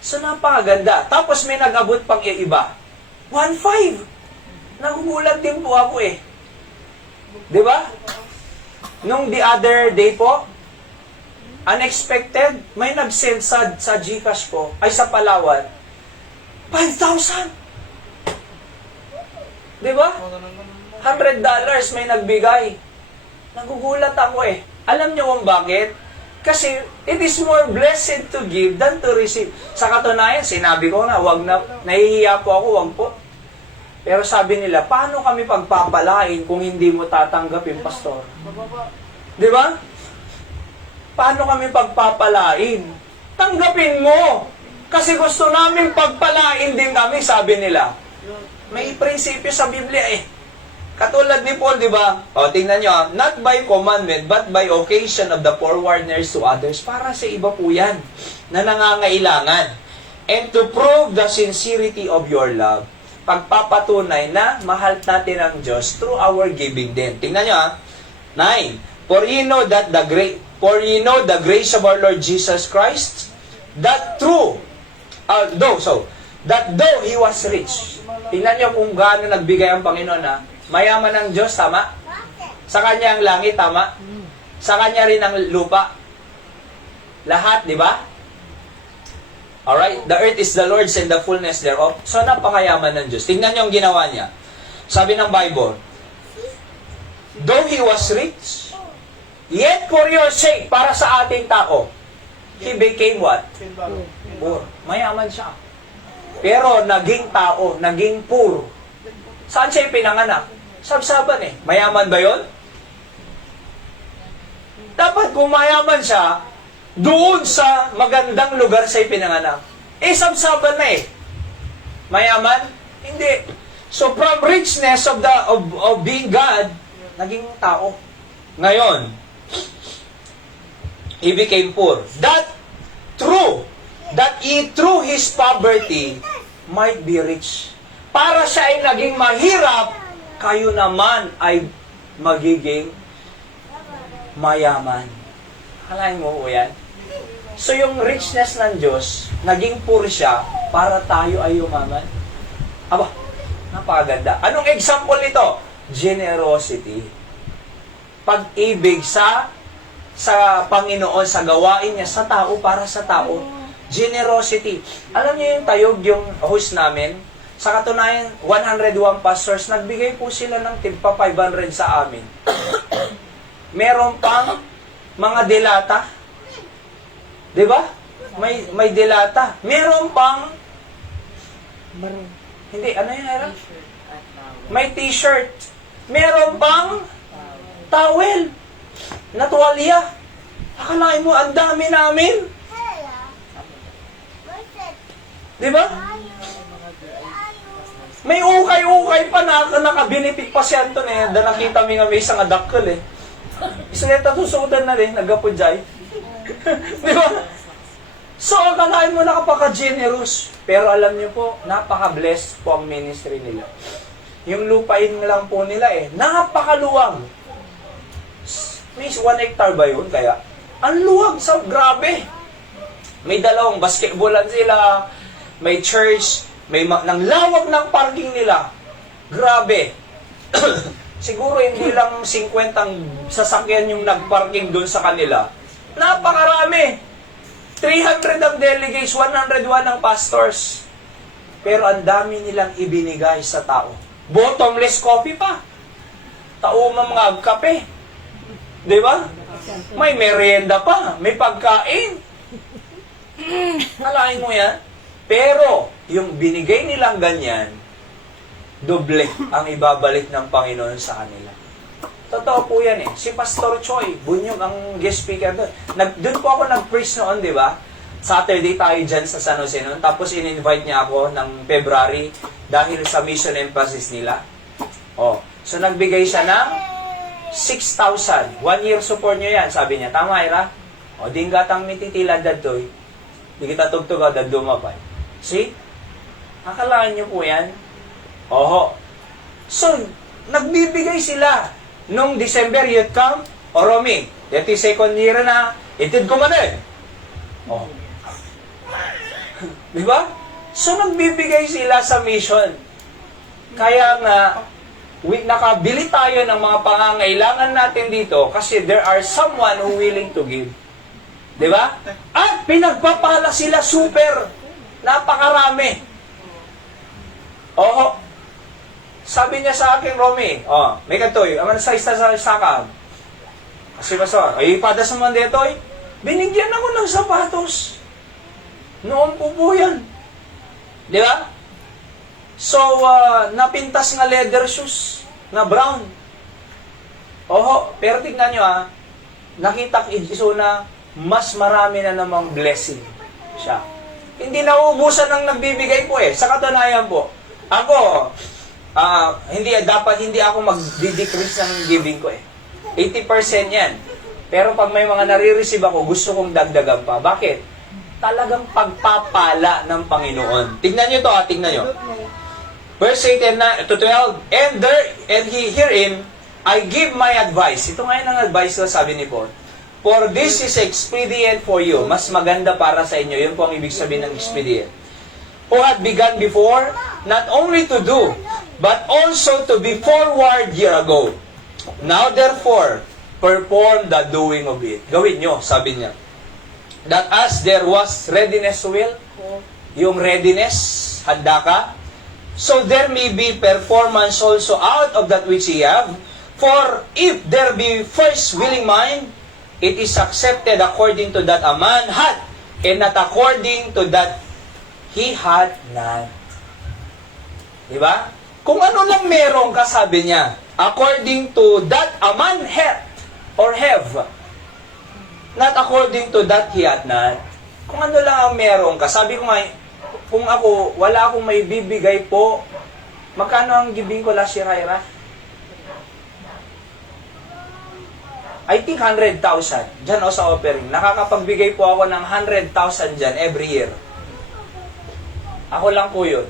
So, napakaganda. Tapos may nag-abot pang iba. 1,500. Nagugulat din po ako eh. Di ba? Nung the other day po, unexpected, may nag-send sa GCash po, ay sa Palawan, 5,000. Di ba? $100 may nagbigay. Nagugulat ako eh. Alam niyo kung bakit? Kasi it is more blessed to give than to receive. Sa katunayan, sinabi ko na, nahihiya po ako, wag po. Pero sabi nila, paano kami pagpapalain kung hindi mo tatanggapin, Pastor? Di ba? Paano kami pagpapalain? Tanggapin mo! Kasi gusto namin pagpalain din kami, sabi nila. May prinsipyo sa Biblia eh. Katulad ni Paul, di ba? O, tingnan nyo, not by commandment, but by occasion of the forwarders to others. Para sa iba po yan, na nangangailangan. And to prove the sincerity of your love. Pagpapatunay na mahal natin ang Diyos through our giving din. Tingnan nyo 9. For you know the grace of our Lord Jesus Christ, that though He was rich. Tingnan nyo kung gaano nagbigay ang Panginoon mayaman ang Diyos, tama? Sa Kanya ang langit, tama? Sa Kanya rin ang lupa. Lahat, di ba? Alright? The earth is the Lord's and the fullness thereof. So, napakayaman ng Diyos. Tingnan nyo ang ginawa niya. Sabi ng Bible, though He was rich, yet for your sake, para sa ating tao, He became what? Poor. Mayaman siya. Pero naging tao, naging poor. Saan siya pinanganak? Sabsaban eh. Mayaman ba yon? Dapat kung mayaman siya, doon sa magandang lugar siya pinanganak. Sabsaban na eh. Mayaman? Hindi. So from richness of being God, naging tao. Ngayon, He became poor. That he through His poverty might be rich. Para siya ay naging mahirap, kayo naman ay magiging mayaman. Halain mo po yan? So yung richness ng Diyos, naging poor siya para tayo ay yumaman. Aba, napakaganda. Anong example nito? Generosity. Pag-ibig sa Panginoon, sa gawain niya, sa tao, para sa tao. Generosity. Alam niyo yung Tayog, yung host namin, sa katunayan, 101 pastors, nagbigay po sila ng tigpa 500 sa amin. Meron pang mga delata. Di ba? May delata. Meron pang hindi, ano yun, Era? May t-shirt. Meron pang towel. Na tuwalya. Akalain mo, ang dami namin. Di ba? May ukay-ukay pa nakabinipit pa siya ito na nakita mi nga may isang adakkel eh. Isang neta susudan na rin, nagapudjay. Di ba? So, akalain mo nakapaka-generous. Pero alam niyo po, napaka-blessed po ang ministry nila. Yung lupain lang po nila napakaluwang. May 1 hectare ba yun? Kaya, ang luwag sa grabe. May dalawang basketballan sila, may church, ng lawak ng parking nila. Grabe. Siguro hindi lang 50 ang sasakyan yung nagparking doon sa kanila. Napakarami. 300 ang delegates, 101 ang pastors. Pero ang dami nilang ibinigay sa tao. Bottomless coffee pa. Taumang mga kape. Di ba? May merienda pa. May pagkain. Alain mo yan? Pero, yung binigay nilang ganyan, doble ang ibabalik ng Panginoon sa kanila. Totoo po yan eh. Si Pastor Choi, Bunyog ang guest speaker doon. Doon po ako nag-preach noon, di ba? Saturday tayo dyan sa San Jose noon. Tapos in-invite niya ako ng February dahil sa mission emphasis nila. Oh, so nagbigay siya ng 6,000. 1 year support nyo yan. Sabi niya, tama Ira? O, di gatang mititila dadoy. Di kita tugtugaw dadumapay. See? Akalaan nyo po yan. Oho. So, nagbibigay sila. Nung December youth camp, o Romy, 32nd year na, itid ko man eh. Oh. Di ba? So, nagbibigay sila sa mission. Kaya nga, nakabili tayo ng mga pangangailangan natin dito kasi there are someone who willing to give. Di ba? At pinagpapala sila super. Napakarami. Oo. Sabi niya sa akin, Romy, may katoy, aman sa isa sa sakam. Kasi basta, ay padas naman dito, binigyan ako ng sapatos. Noon po yan. Di ba? So, napintas nga leather shoes na brown. Oho, pero tignan nyo nakita ko na mas marami na namang blessing siya. Hindi nauubusan ng nagbibigay po eh. Sa katunayan po, ako, hindi ako mag-decrease ng giving ko eh. 80% yan. Pero pag may mga nare-receive ako, gusto kong dagdagan pa. Bakit? Talagang pagpapala ng Panginoon. Tignan nyo to tignan nyo. Verse 8 to 12, and herein, I give my advice. Ito ngayon ang advice ko, sabi ni Paul. For this is expedient for you. Mas maganda para sa inyo. Yun po ang ibig sabihin ng expedient. Who had begun before, not only to do, but also to be forward year ago. Now therefore, perform the doing of it. Gawin nyo, sabi niya. That as there was readiness will, yung readiness, handa ka, so there may be performance also out of that which ye have. For if there be first willing mind, it is accepted according to that a man had, and not according to that he had not. Diba? Kung ano lang meron ka, sabi niya, according to that a man had, or have, not according to that he had not. Kung ano lang ang meron ka, sabi ko nga, kung ako, wala akong may bibigay po, magkano ang giving ko last year, Ira? I think 100,000 dyan o sa offering. Nakakapagbigay po ako ng 100,000 dyan every year. Ako lang po yun.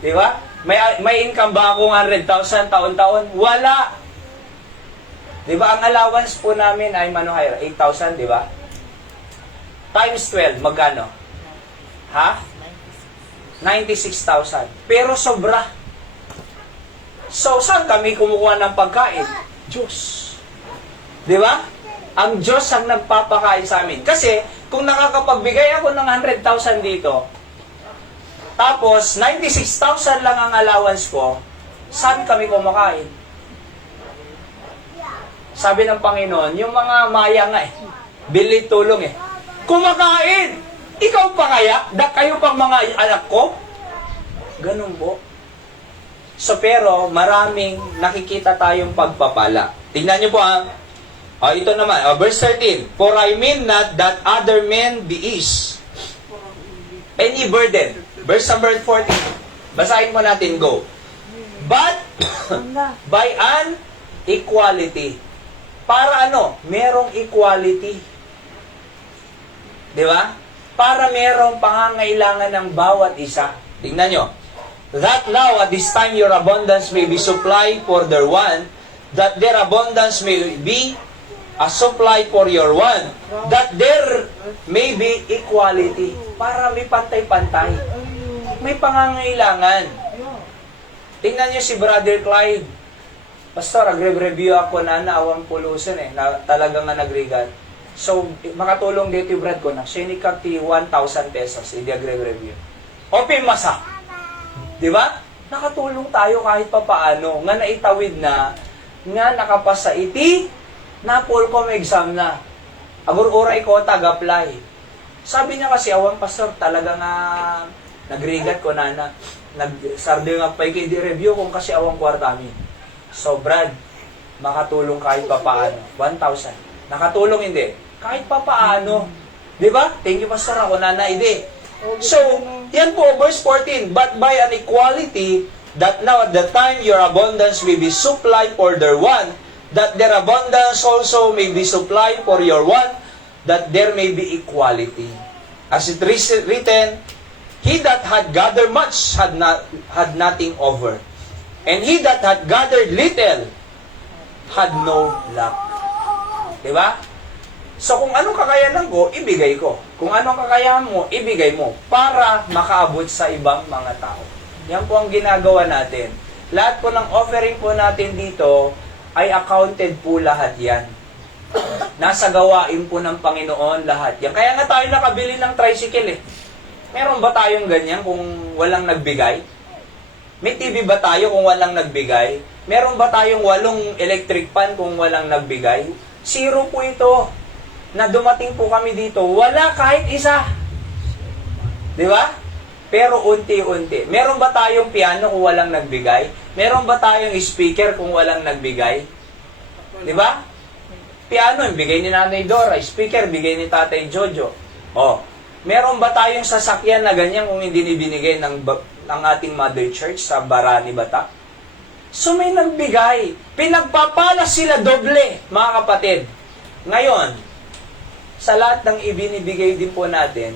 Di ba? May income ba akong 100,000 taon-taon? Wala. Di ba? Ang allowance po namin ay 8,000, di ba? Times 12, magkano? Ha? 96,000. Pero sobra. So, saan kami kumukuha ng pagkain? Diyos. Di ba? Ang Diyos ang nagpapakain sa amin. Kasi, kung nakakapagbigay ako ng 100,000 dito, tapos 96,000 lang ang allowance ko, saan kami kumakain? Sabi ng Panginoon, yung mga maya nga bili tulong kumakain! Ikaw pa kaya? Kayo pang mga anak ko? Ganun po. So, pero, maraming nakikita tayong pagpapala. Tingnan niyo po ito naman, verse 13. For I mean not that other men be ease, any burden. Verse number 14. Basahin mo natin, go. But, by an equality. Para ano? Merong equality. Di ba? Para merong pangangailangan ng bawat isa. Tingnan nyo. That now, at this time, your abundance may be supplied for their want, that their abundance may be a supply for your want, that there may be equality, para may pantay-pantay. May pangangailangan. Tingnan niyo si Brother Clyde. Pastor, agre-review ako na awang pulusan na talagang nga nagrigat. So, makatulong dito yung brad ko na, siya nikakti 1,000 pesos, hindi agre-review. Open masa. Di ba? Nakatulong tayo kahit pa paano. Nga naitawid na, nga nakapasa iti, na Pulcom exam na. Agur-uray ko, tag-apply. Sabi niya kasi, awang pastor, talaga nga nagrigat ko na nagsardo nga pa hindi review kung kasi awang kwartami. So, Brad, makatulong kahit pa paano. 1,000. Nakatulong hindi? Kahit pa paano. Di ba? Thank you, pastor. Ako hindi. So, yan po, verse 14. But by an equality, that now at the time your abundance may be supplied for their want, that their abundance also may be supplied for your want, that there may be equality. As it written, he that had gathered much had nothing over, and he that had gathered little had no lack. Diba? So kung anong kakayanan ko, ibigay ko. Kung anong kakayahan mo, ibigay mo para makaabot sa ibang mga tao. Yan po ang ginagawa natin. Lahat po ng offering po natin dito ay accounted po lahat yan. Nasa gawain po ng Panginoon lahat yan. Kaya nga tayo nakabili ng tricycle Meron ba tayong ganyan kung walang nagbigay? May TV ba tayo kung walang nagbigay? Meron ba tayong 8 electric fan kung walang nagbigay? Zero po ito. Na dumating po kami dito, wala kahit isa. Di ba? Pero unti-unti. Meron ba tayong piano kung walang nagbigay? Meron ba tayong speaker kung walang nagbigay? Di ba? Piano, bigay ni Nanay Dora. Speaker, bigay ni Tatay Jojo. Meron ba tayong sasakyan na ganyan kung hindi binigay ng ating Mother Church sa Barani, Batak? So may nagbigay. Pinagpapala sila doble, mga kapatid. Ngayon, sa lahat ng ibinibigay din po natin,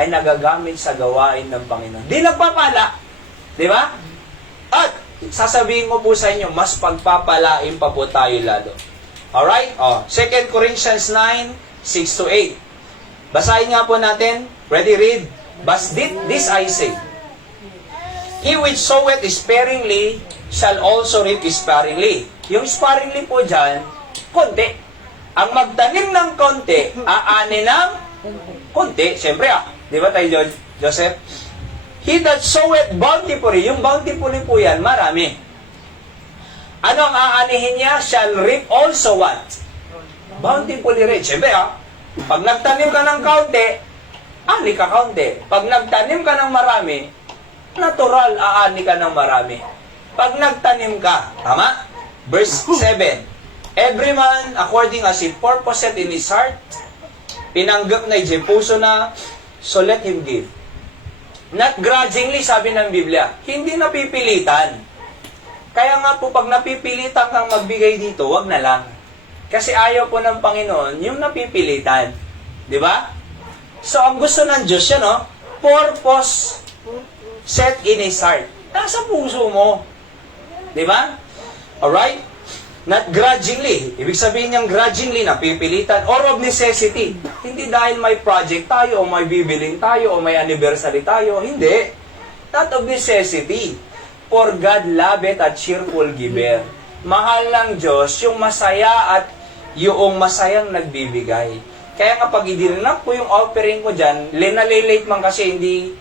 ay nagagamit sa gawain ng Panginoon. Di nagpapala. Di ba? At sasabihin ko po sa inyo, mas pagpapalain pa po tayo lalo. Alright? 2 Corinthians 9, 6-8. Basahin nga po natin. Ready, read. But this I say, he which soweth sparingly shall also reap sparingly. Yung sparingly po dyan, konti. Ang magtanim ng konti, aani ng konti. Siyempre di ba tayo, Joseph? He that soweth bountifully, yung bountifully po yan, marami. Ano ang aanihin niya? Shall reap also what? Bountifully rin. Siyempre pag nagtanim ka ng kaunti, ani ka kaunti. Pag nagtanim ka ng marami, natural, aani ka ng marami. Pag nagtanim ka, tama? Verse 7. Every man, according as he purposeth in his heart, pinanggap na puso na, so let him give. Not grudgingly, sabi ng Biblia. Hindi napipilitan. Kaya nga po, pag napipilitan kang magbigay dito, wag na lang. Kasi ayaw po ng Panginoon yung napipilitan. Di ba? So, ang gusto ng Diyos yan, purpose set in his heart. Nasa puso mo. Di ba? Alright? Not grudgingly. Ibig sabihin niyang grudgingly, napipilitan, or of necessity. Hindi dahil may project tayo, o may bibiling tayo, o may anniversary tayo. Hindi. Not of necessity. For God loveth a cheerful giver. Mahal ng Diyos yung masaya at yung masayang nagbibigay. Kaya nga pag idinap ko yung offering ko dyan, linalilate man kasi hindi,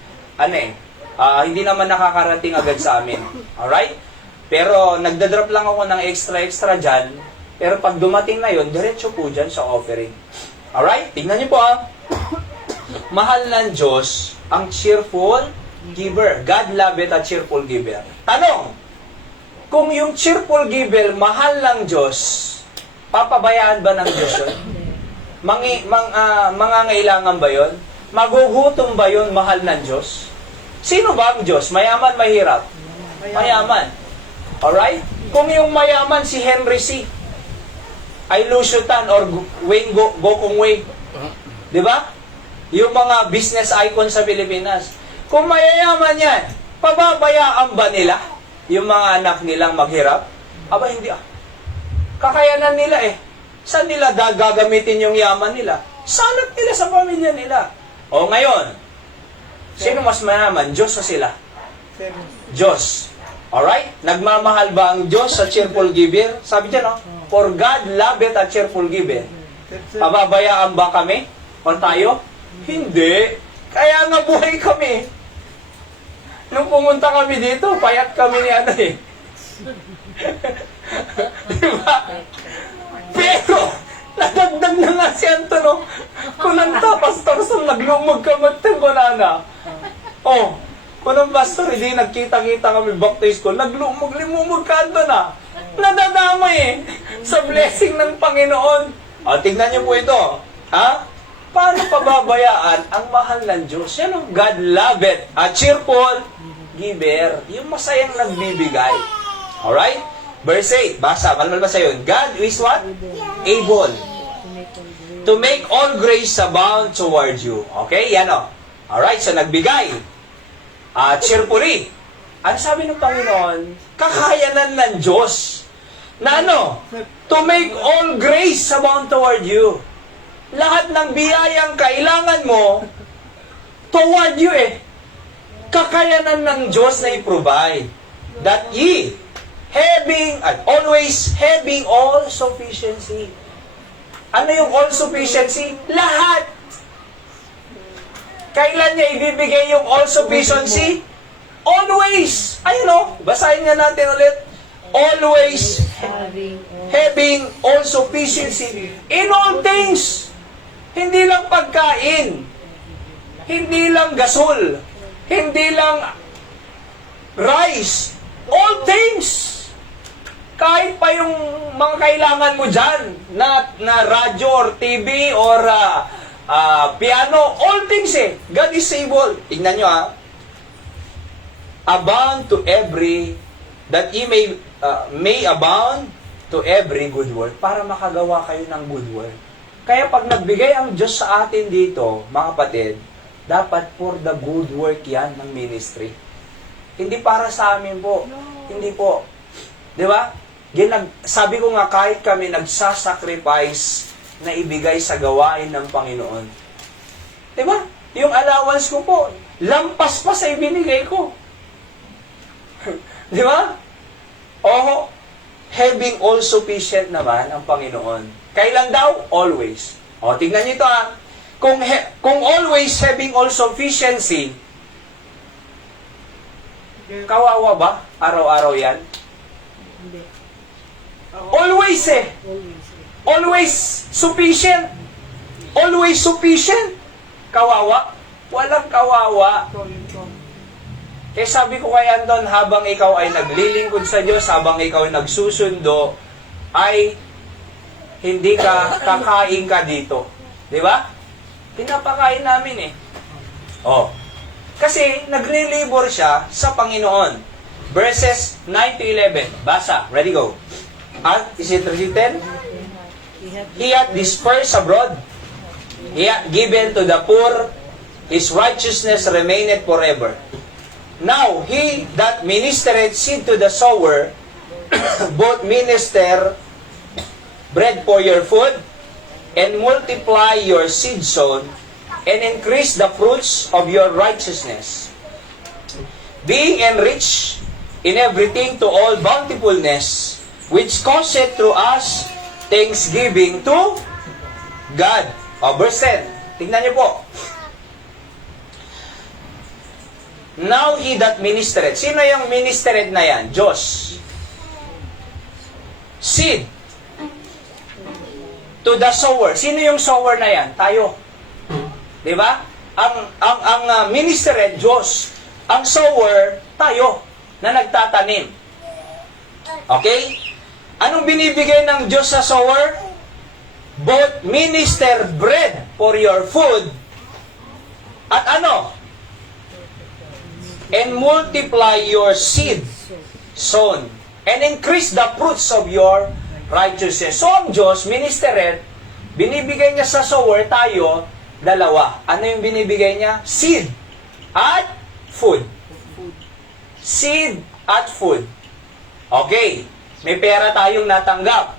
hindi naman nakakarating agad sa amin. Alright? Pero nagdadrop lang ako ng extra dyan. Pero pag dumating na yon, diretso po dyan sa offering. Alright? Tingnan niyo po Mahal ng Diyos ang cheerful giver. God loveth a cheerful giver. Tanong, kung yung cheerful giver mahal ng Diyos, papabayaan ba ng Diyos yun? Mangangailangan ba yun? Magugutom ba yun mahal ng Diyos? Sino ba ang Diyos? Mayaman, mahirap? Mayaman. Alright? Kung yung mayaman si Henry C. ay lusyutan or Wayne Gokong Wei. Di ba? Yung mga business icon sa Pilipinas. Kung mayayaman yan, pababayaan ba nila yung mga anak nilang maghirap? Aba, hindi Kakayanan nila eh. Saan nila gagamitin yung yaman nila? Sanat nila sa pamilya nila. O ngayon, sino mas mayaman? Diyos o sila? Diyos. Alright? Nagmamahal ba ang Diyos sa cheerful giver? Sabi dyan, no? For God loveth a cheerful giver. Pababayaan ba kami? O tayo? Hindi. Kaya nga buhay kami. Nung pumunta kami dito, payat kami ni ano eh. Diba? Pero, nadagdag na nga si Antonio. Kunanta, pastor, sa naglumog ka magtembolana. Oh, kunang pastor, hindi nagkita-kita kami back to school. Limumog ka na. Nadadamay eh. Sa blessing ng Panginoon. O, tignan niyo po ito. Ha? Paano pababayaan ang mahal ng Diyos? Yan o, God loveth a cheerful giver. Yung masayang nagbibigay. Alright? Verse 8, basa, malmal ba sa'yo? God is what? Able to make all grace abound toward you. Okay, yan o. Alright, so nagbigay. Cheerfully. Ano sabi ng Panginoon? Kakayanan ng Diyos. Na ano? To make all grace abound toward you. Lahat ng biyayang kailangan mo, toward you eh. Kakayanan ng Diyos na i-provide. That ye, always having all sufficiency. Ano yung all sufficiency? Lahat. Kailan niya ibibigay yung all sufficiency? Always. Ayun o, basahin nga natin ulit. Always having all sufficiency in all things. Hindi lang pagkain. Hindi lang gasol. Hindi lang rice. All things. Kahit pa yung mga kailangan mo dyan, na radyo or TV or piano, all things eh. God is able. Tingnan nyo abound to every, that ye may abound to every good work, para makagawa kayo ng good work. Kaya pag nagbigay ang Diyos sa atin dito, mga kapatid, dapat for the good work yan ng ministry. Hindi para sa amin po. Hindi po. Di ba? Sabi ko nga, kahit kami nagsasacrifice na ibigay sa gawain ng Panginoon. Di ba? Yung allowance ko po, lampas pa sa ibinigay ko. Di ba? O, having all sufficient naman ang Panginoon. Kailan daw? Always. O, tingnan nyo ito Kung always having all sufficiency, kawawa ba? Araw-araw yan? Hindi. Always eh. Always sufficient. Always sufficient. Kawawa? Walang kawawa. Kaya sabi ko kay Anton, habang ikaw ay naglilingkod sa Diyos, habang ikaw ay nagsusundo, ay hindi ka kakain ka dito. Di ba? Pinapakain namin eh. Oh. Kasi nagre-labor siya sa Panginoon. Verses 9 to 11. Basa. Ready, go. Is it written? He hath dispersed abroad. He hath given to the poor. His righteousness remaineth forever. Now, he that ministereth seed to the sower, both minister bread for your food, and multiply your seed sown, and increase the fruits of your righteousness, being enriched in everything to all bountifulness, which causeth through us thanksgiving to God. Verse 10. Tingnan niyo po. Now he that ministered. Sino yung ministered na yan? Diyos. Seed. To the sower. Sino yung sower na yan? Tayo. Di ba? Ang ministered, Diyos. Ang sower, tayo. Na nagtatanim. Okay? Anong binibigay ng Diyos sa sower? Both minister bread for your food. At ano? And multiply your seed sown, and increase the fruits of your righteousness. So ang Diyos, ministered, binibigay niya sa sower, tayo, dalawa. Ano yung binibigay niya? Seed at food. Seed at food. Okay. May pera tayong natanggap.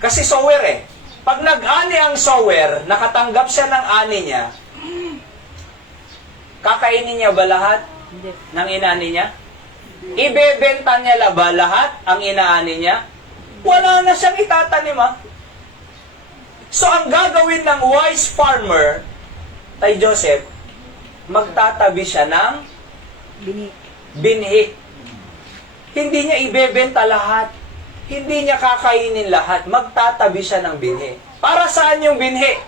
Kasi sower eh. Pag nag-ani ang sower, nakatanggap siya ng ani niya, kakainin niya ba lahat Hindi. ng inani niya? Ibebenta niya ba lahat ang inaani niya? Wala na siyang itatanim So ang gagawin ng wise farmer, tay Joseph, magtatabi siya ng Bini. binhi. Hindi niya ibebenta lahat. Hindi niya kakainin lahat. Magtatabi siya ng binhi. Para saan yung binhi?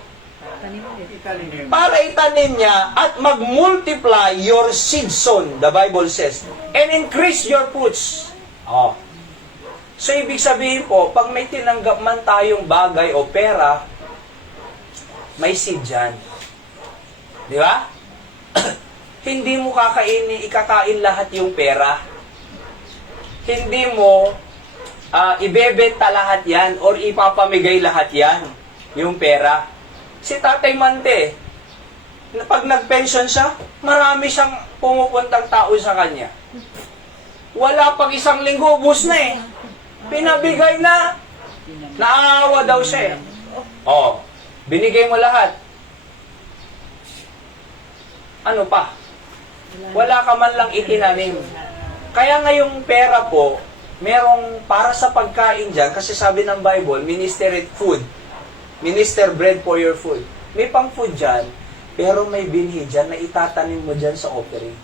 Tanim ulit. Para itanim niya at mag-multiply your seed sown, the Bible says, and increase your fruits. Oh. So, ibig sabihin po, pag may tinanggap man tayong bagay o pera, may seed dyan. Di ba? Hindi mo ikakain lahat yung pera. Hindi mo ibebenta lahat yan or ipapamigay lahat yan, yung pera. Si Tatay Mante, pag nag-pension siya, marami siyang pumupuntang tao sa kanya. Wala pang isang linggo, ubus na eh. Pinabigay na. Naawa daw siya eh. Oh, binigay mo lahat. Ano pa? Wala ka man lang itinanim. Kaya ngayong pera po, merong para sa pagkain dyan, kasi sabi ng Bible, ministered food. Minister bread for your food. May pang food dyan, pero may binhi dyan na itatanim mo dyan sa offering.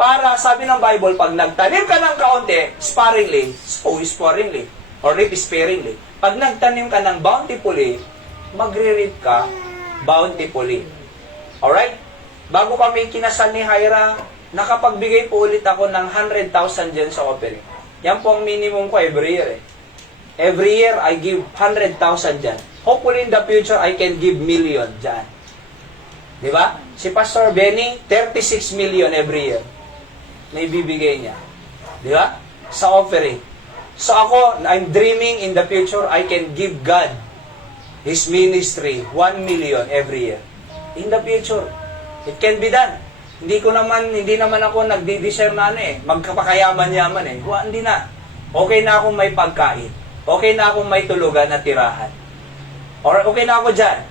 Para, sabi ng Bible, pag nagtanim ka ng kaunti, sparingly, sow sparingly, or reap sparingly. Pag nagtanim ka ng bountifully, magre-reap ka bountifully. Alright? Bago kami kinasal ni Hyra, nakapagbigay po ulit ako ng 100,000 dyan sa offering. Yan po ang minimum ko every year eh. Every year, I give 100,000 dyan. Hopefully in the future, I can give million dyan. Di ba? Si Pastor Benny, 36 million every year. May bibigay niya. Di ba? Sa offering. So ako, I'm dreaming in the future, I can give God, His ministry, 1 million every year. In the future. It can be done. Hindi naman ako nagdi-deserve na magkapakayaman-yaman eh. Hindi na. Okay na akong may pagkain. Okay na akong may tulugan na tirahan. Or okay na ako dyan.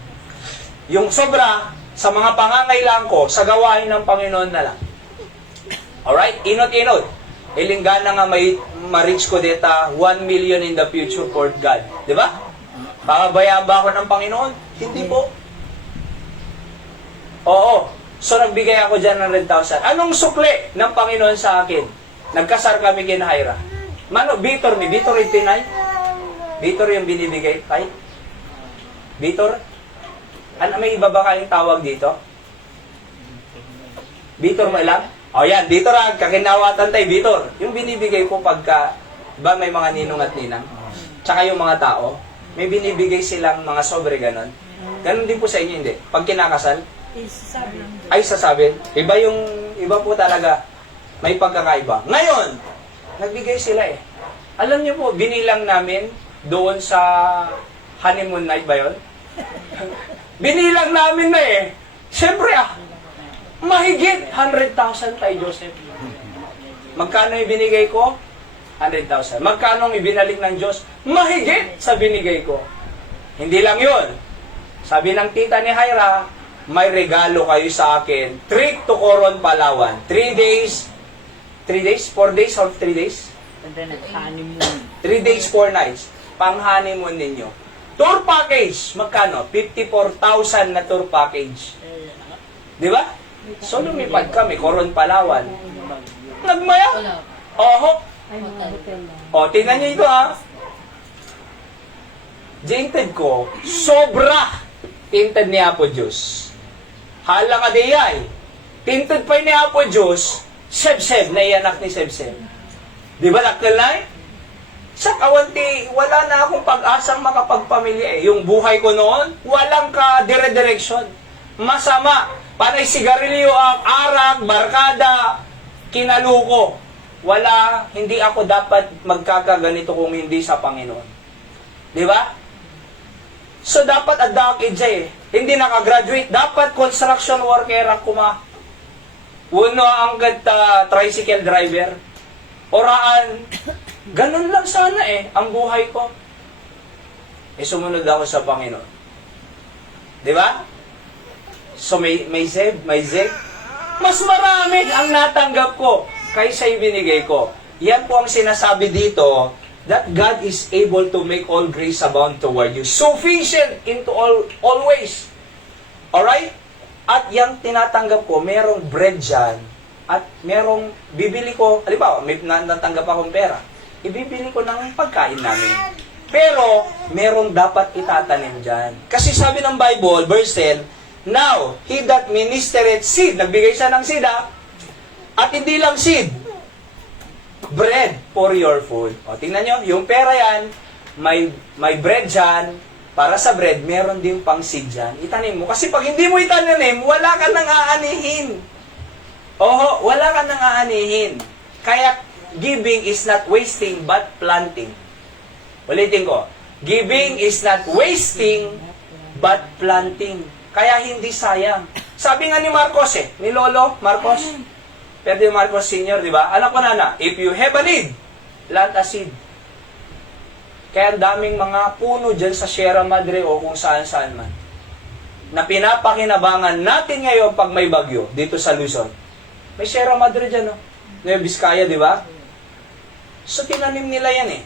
Yung sobra, sa mga pangangailangan ko, sa gawain ng Panginoon na lang. Alright? Inot-inot. Ilinggana nga may ma-reach ko dita 1 million in the future for God. Di ba? Papabayaan ba ako ng Panginoon? Hindi po. Oo. So, nagbigay ako dyan ng 100,000. Anong sukli ng Panginoon sa akin? Nagkasar kami kina Hyra. Mano, Vitor, may Vitor 89? Vitor yung binibigay, tay? Vitor? May iba ba kayong tawag dito? Vitor mo lang? O yan, Vitor kakinawatan tay, Vitor. Yung binibigay ko pagka, ba may mga ninong at ninang? Tsaka yung mga tao, may binibigay silang mga sobre ganon. Ganon din po sa inyo, hindi? Pag kinakasal, Isasabi. ay sasabihin. Iba po talaga. May pagkakaiba. Ngayon, nagbigay sila eh. Alam niyo po, binilang namin doon sa honeymoon night ba yun? Binilang namin na eh. Siyempre mahigit 100,000 kay Joseph. Magkano ibinigay ko? 100,000. Magkano ibinalik ng Diyos? Mahigit sa binigay ko. Hindi lang yun. Sabi ng tita ni Hyra, may regalo kayo sa akin. Trip to Coron, Palawan. 3 days, 4 days or 3 days? And then honeymoon. 3 days, 4 nights. Pang-honeymoon ninyo. Tour package, magkano? 54,000 na tour package. Di ba? So, lumipad kami, Coron, Palawan. Nagmaya? Oho. Ay, mga hotel lang. O, tingnan nyo ito Jinted ko, sobra tinted ni Apo Diyos. Hala ka diyay. Tinted pa ni Apo Diyos, Seb-Seb, na ianak ni Seb-Seb. Di ba nakalay? Sa kawanti, wala na akong pag-asang makapagpamilya eh. Yung buhay ko noon, walang ka-dire-direction. Masama. Panay sigarilyo ang arak, barkada, kinaluko. Hindi ako dapat magkakaganito kung hindi sa Panginoon. Di ba? So, dapat at dark age eh. Hindi nakagraduate. Dapat construction worker ang Uno ang tricycle driver. Oraan. Ganun lang sana eh, ang buhay ko. sumunod ako sa Panginoon. Di ba? So may save, may zig. Mas marami ang natanggap ko kaysa ibinigay ko. Yan po ang sinasabi dito, that God is able to make all grace abound toward you. Sufficient into all ways. Alright? At yung tinatanggap ko, merong bread dyan, at merong bibili ko, halimbawa, may natanggap akong pera, ibibili ko ng pagkain namin. Pero, merong dapat itatanim dyan. Kasi sabi ng Bible, verse 10, now, he that ministereth seed, nagbigay siya ng seed, at hindi lang seed, bread for your food. O, tingnan nyo, yung pera yan, may bread dyan, para sa bread, meron din pang seed dyan. Itanim mo. Kasi pag hindi mo itanim, wala ka nang aanihin. Oho, wala ka nang aanihin. Kaya, giving is not wasting, but planting. Ulitin ko. Giving is not wasting, but planting. Kaya hindi sayang. Sabi nga ni Marcos ni Lolo Marcos, Pedro Marcos Sr., di ba? Anak ko na, if you have a need, plant a seed. Kaya ang daming mga puno dyan sa Sierra Madre o kung saan-saan man, na pinapakinabangan natin ngayon pag may bagyo dito sa Luzon. May Sierra Madre dyan, no? Nueva Vizcaya, di ba? So, tinanim nila yan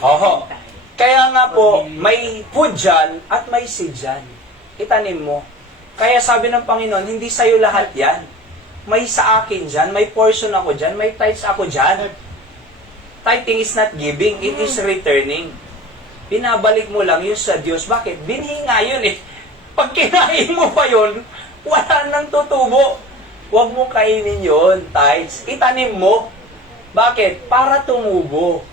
Oho. Kaya nga po, may food dyan at may seed dyan. Itanim mo. Kaya sabi ng Panginoon, hindi sa'yo lahat yan. May sa akin dyan, may portion ako dyan, may tithes ako dyan. Tithing is not giving, it is returning. Binabalik mo lang yun sa Diyos. Bakit? Binhinga yun Pag kinain mo pa yun, wala nang tutubo. Huwag mo kainin yun, tithes. Itanim mo. Bakit? Para tumubo.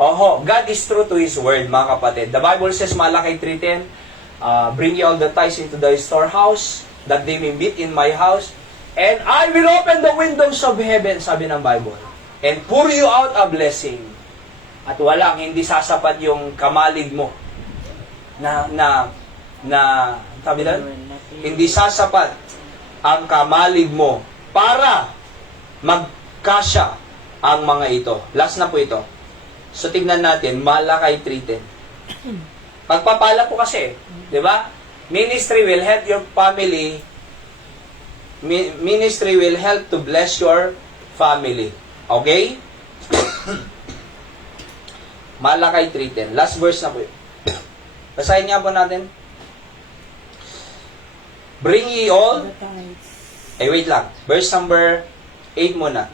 Oho, God is true to His word, mga kapatid. The Bible says, Malakay 3:10, bring ye all the tithes into the storehouse, that they may meet in my house, and I will open the windows of heaven, sabi ng Bible, and pour you out a blessing. At walang hindi sasapat yung kamalig mo na sabi doon, hindi sasapat ang kamalig mo para magkasya ang mga ito. Last na po ito. So, tignan natin, Malakay 3:10. Pagpapala po kasi, di ba? Ministry will help your family. Ministry will help to bless your family. Okay? Malakay 3:10. Last verse na po yun. Basahin nga po natin. Bring ye all. Wait lang. Verse number 8 muna.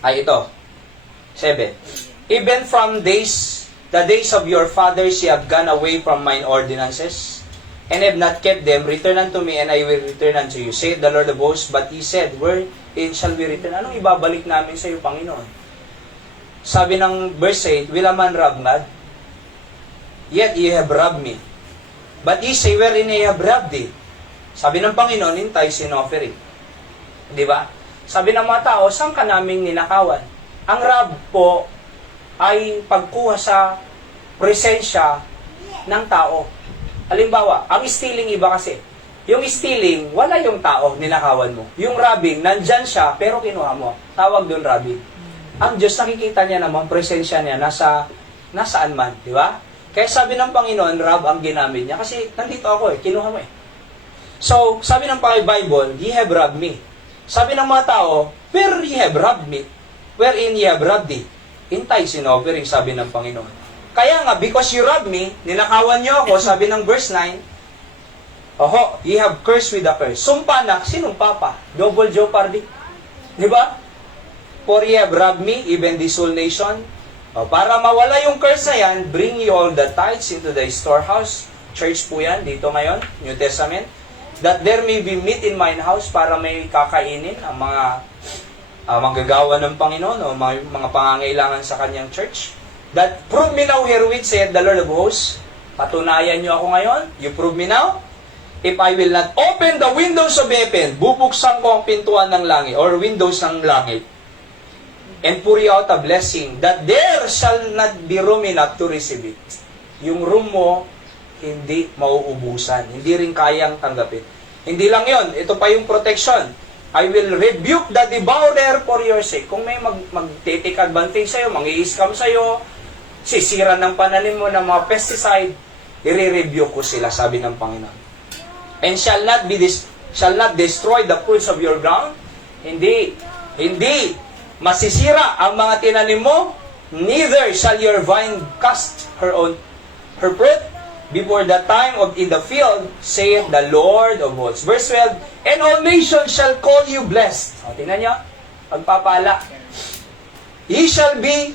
Ito. 7. Even from the days of your fathers, ye have gone away from mine ordinances, and have not kept them. Return unto me, and I will return unto you. Saith the Lord of hosts, but he said, wherein shall we return? Anong ibabalik namin sa iyo, Panginoon? Sabi ng verse 8, will a man rob God? Yet ye have robbed me. But ye say, wherein ye have robbed thee? Sabi ng Panginoon, in tithes and offering. Di ba? Sabi ng mga tao, saan ka naming ninakawan? Ang rob po ay pagkuha sa presensya ng tao. Halimbawa, ang stealing iba kasi. Yung stealing, wala yung tao, ninakawan mo. Yung robbing, nandyan siya, pero kinuha mo. Tawag doon robbing. Ang Diyos, nakikita niya naman, presensya niya, nasaan man, di ba? Kaya sabi ng Panginoon, rob ang ginamit niya. Kasi nandito ako kinuha mo So, sabi ng Bible, ye have robbed me. Sabi ng mga tao, where ye have robbed me? Wherein ye have robbed thee? In tithes and offering, sabi ng Panginoon. Kaya nga, because you robbed me, ninakawan niyo ako, sabi ng verse 9, oho, ye have cursed with a curse. Sumpanak, sinong papa? Double jeopardy. Di ba? For ye have robbed me, even this whole nation. Para mawala yung curse na yan, bring ye all the tithes into the storehouse. Church po yan, dito ngayon, New Testament. That there may be meat in mine house, para may kakainin ang mga manggagawa ng Panginoon o mga pangangailangan sa kanyang church. That prove me now herewith, saith the Lord of hosts. Patunayan nyo ako ngayon. You prove me now. If I will not open the windows of heaven, bubuksan ko ang pintuan ng langit or windows ng langit, and pour you out a blessing, that there shall not be room enough to receive it. Yung room mo, hindi mauubusan. Hindi rin kayang tanggapin. Hindi lang yon, ito pa yung protection. I will rebuke the devourer for your sake. Kung may mag-take advantage sa'yo, mangi-scam sa'yo, sisira ng pananim mo ng mga pesticide, i-review ko sila, sabi ng Panginoon. And shall not destroy the fruits of your ground? Hindi. Hindi. Masisira ang mga tinanim mo, neither shall your vine cast her fruit before the time of in the field, saith the Lord of hosts. Verse 12, and all nations shall call you blessed. O, tingnan nyo, pagpapala. Ye shall be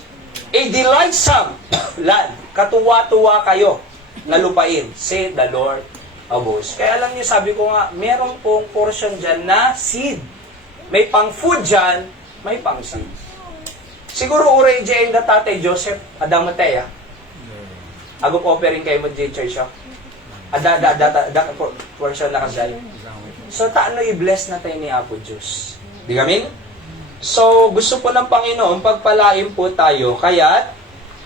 a delightsome land. Katuwa-tuwa kayo na lupain, saith the Lord of hosts. Kaya alam niyo, sabi ko nga, meron pong portion dyan na seed. May pang-food dyan, may pang-seed. Siguro uray dyan na tatay Joseph, Adamataya. Agop offering kayo mo dyan church, oh. Portion na kasay. So, taano i-bless na tayo ni Apo Diyos? Di kami? So, gusto po ng Panginoon, pagpalain po tayo. Kaya,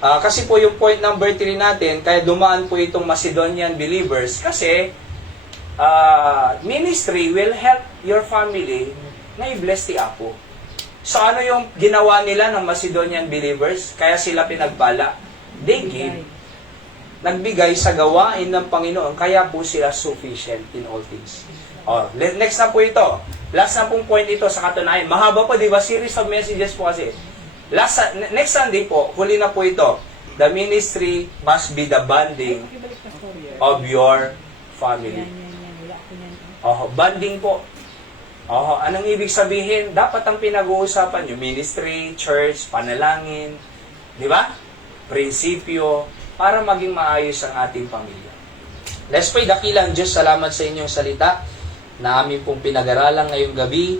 kasi po yung point number 3 natin, kaya dumaan po itong Macedonian believers, kasi, ministry will help your family na i-bless ti Apo. So, ano yung ginawa nila ng Macedonian believers? Kaya sila pinagpala. They give. Nagbigay sa gawain ng Panginoon, kaya po sila sufficient in all things. Next na po ito. Last na pong point ito sa katunayan. Mahaba po, di ba? Series of messages po kasi. Next Sunday po, huli na po ito. The ministry must be the bonding of your family. Bonding po. Anong ibig sabihin? Dapat ang pinag-uusapan nyo, ministry, church, panalangin, di ba? Prinsipyo, para maging maayos ang ating pamilya. Let's pray. Dakilang Diyos, salamat sa inyong salita na amin pong pinag-aralan ngayong gabi.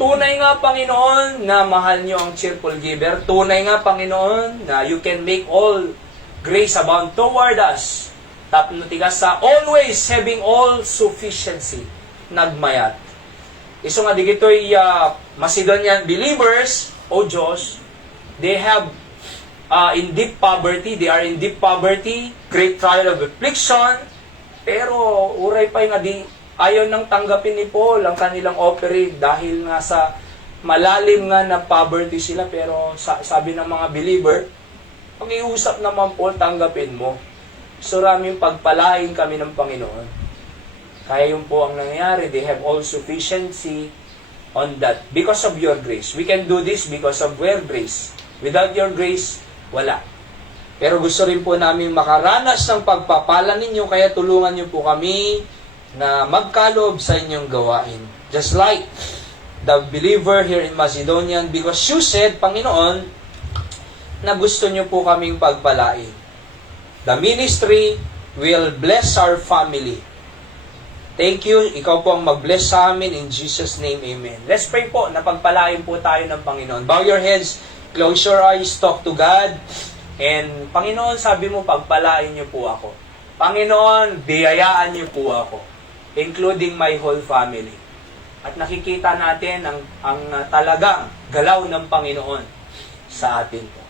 Tunay nga, Panginoon, na mahal nyo ang cheerful giver. Tunay nga, Panginoon, na you can make all grace abound toward us. Tapnutigas sa always having all sufficiency. Nagmayat. Iso nga di gito'y Macedonian believers, O Diyos, they have in deep poverty, they are in deep poverty, great trial of affliction, pero uray pa nga di ayaw nang tanggapin ni Paul ang kanilang offering dahil nga sa malalim nga na poverty sila, pero sabi ng mga believer, pag-iusap naman Paul, tanggapin mo. So raming pagpalain kami ng Panginoon. Kaya yun po ang nangyayari, they have all sufficiency on that. Because of your grace. We can do this because of your grace. Without your grace, wala. Pero gusto rin po namin makaranas ng pagpapala ninyo, kaya tulungan niyo po kami na magkaloob sa inyong gawain. Just like the believer here in Macedonian, because you said, Panginoon, na gusto niyo po kaming pagpalain. The ministry will bless our family. Thank you. Ikaw po ang mag-bless sa amin. In Jesus' name, amen. Let's pray po na pagpalain po tayo ng Panginoon. Bow your heads. Close your eyes, talk to God. And Panginoon, sabi mo, pagpalain niyo po ako. Panginoon, biyayaan niyo po ako. Including my whole family. At nakikita natin ang talagang galaw ng Panginoon sa atin po.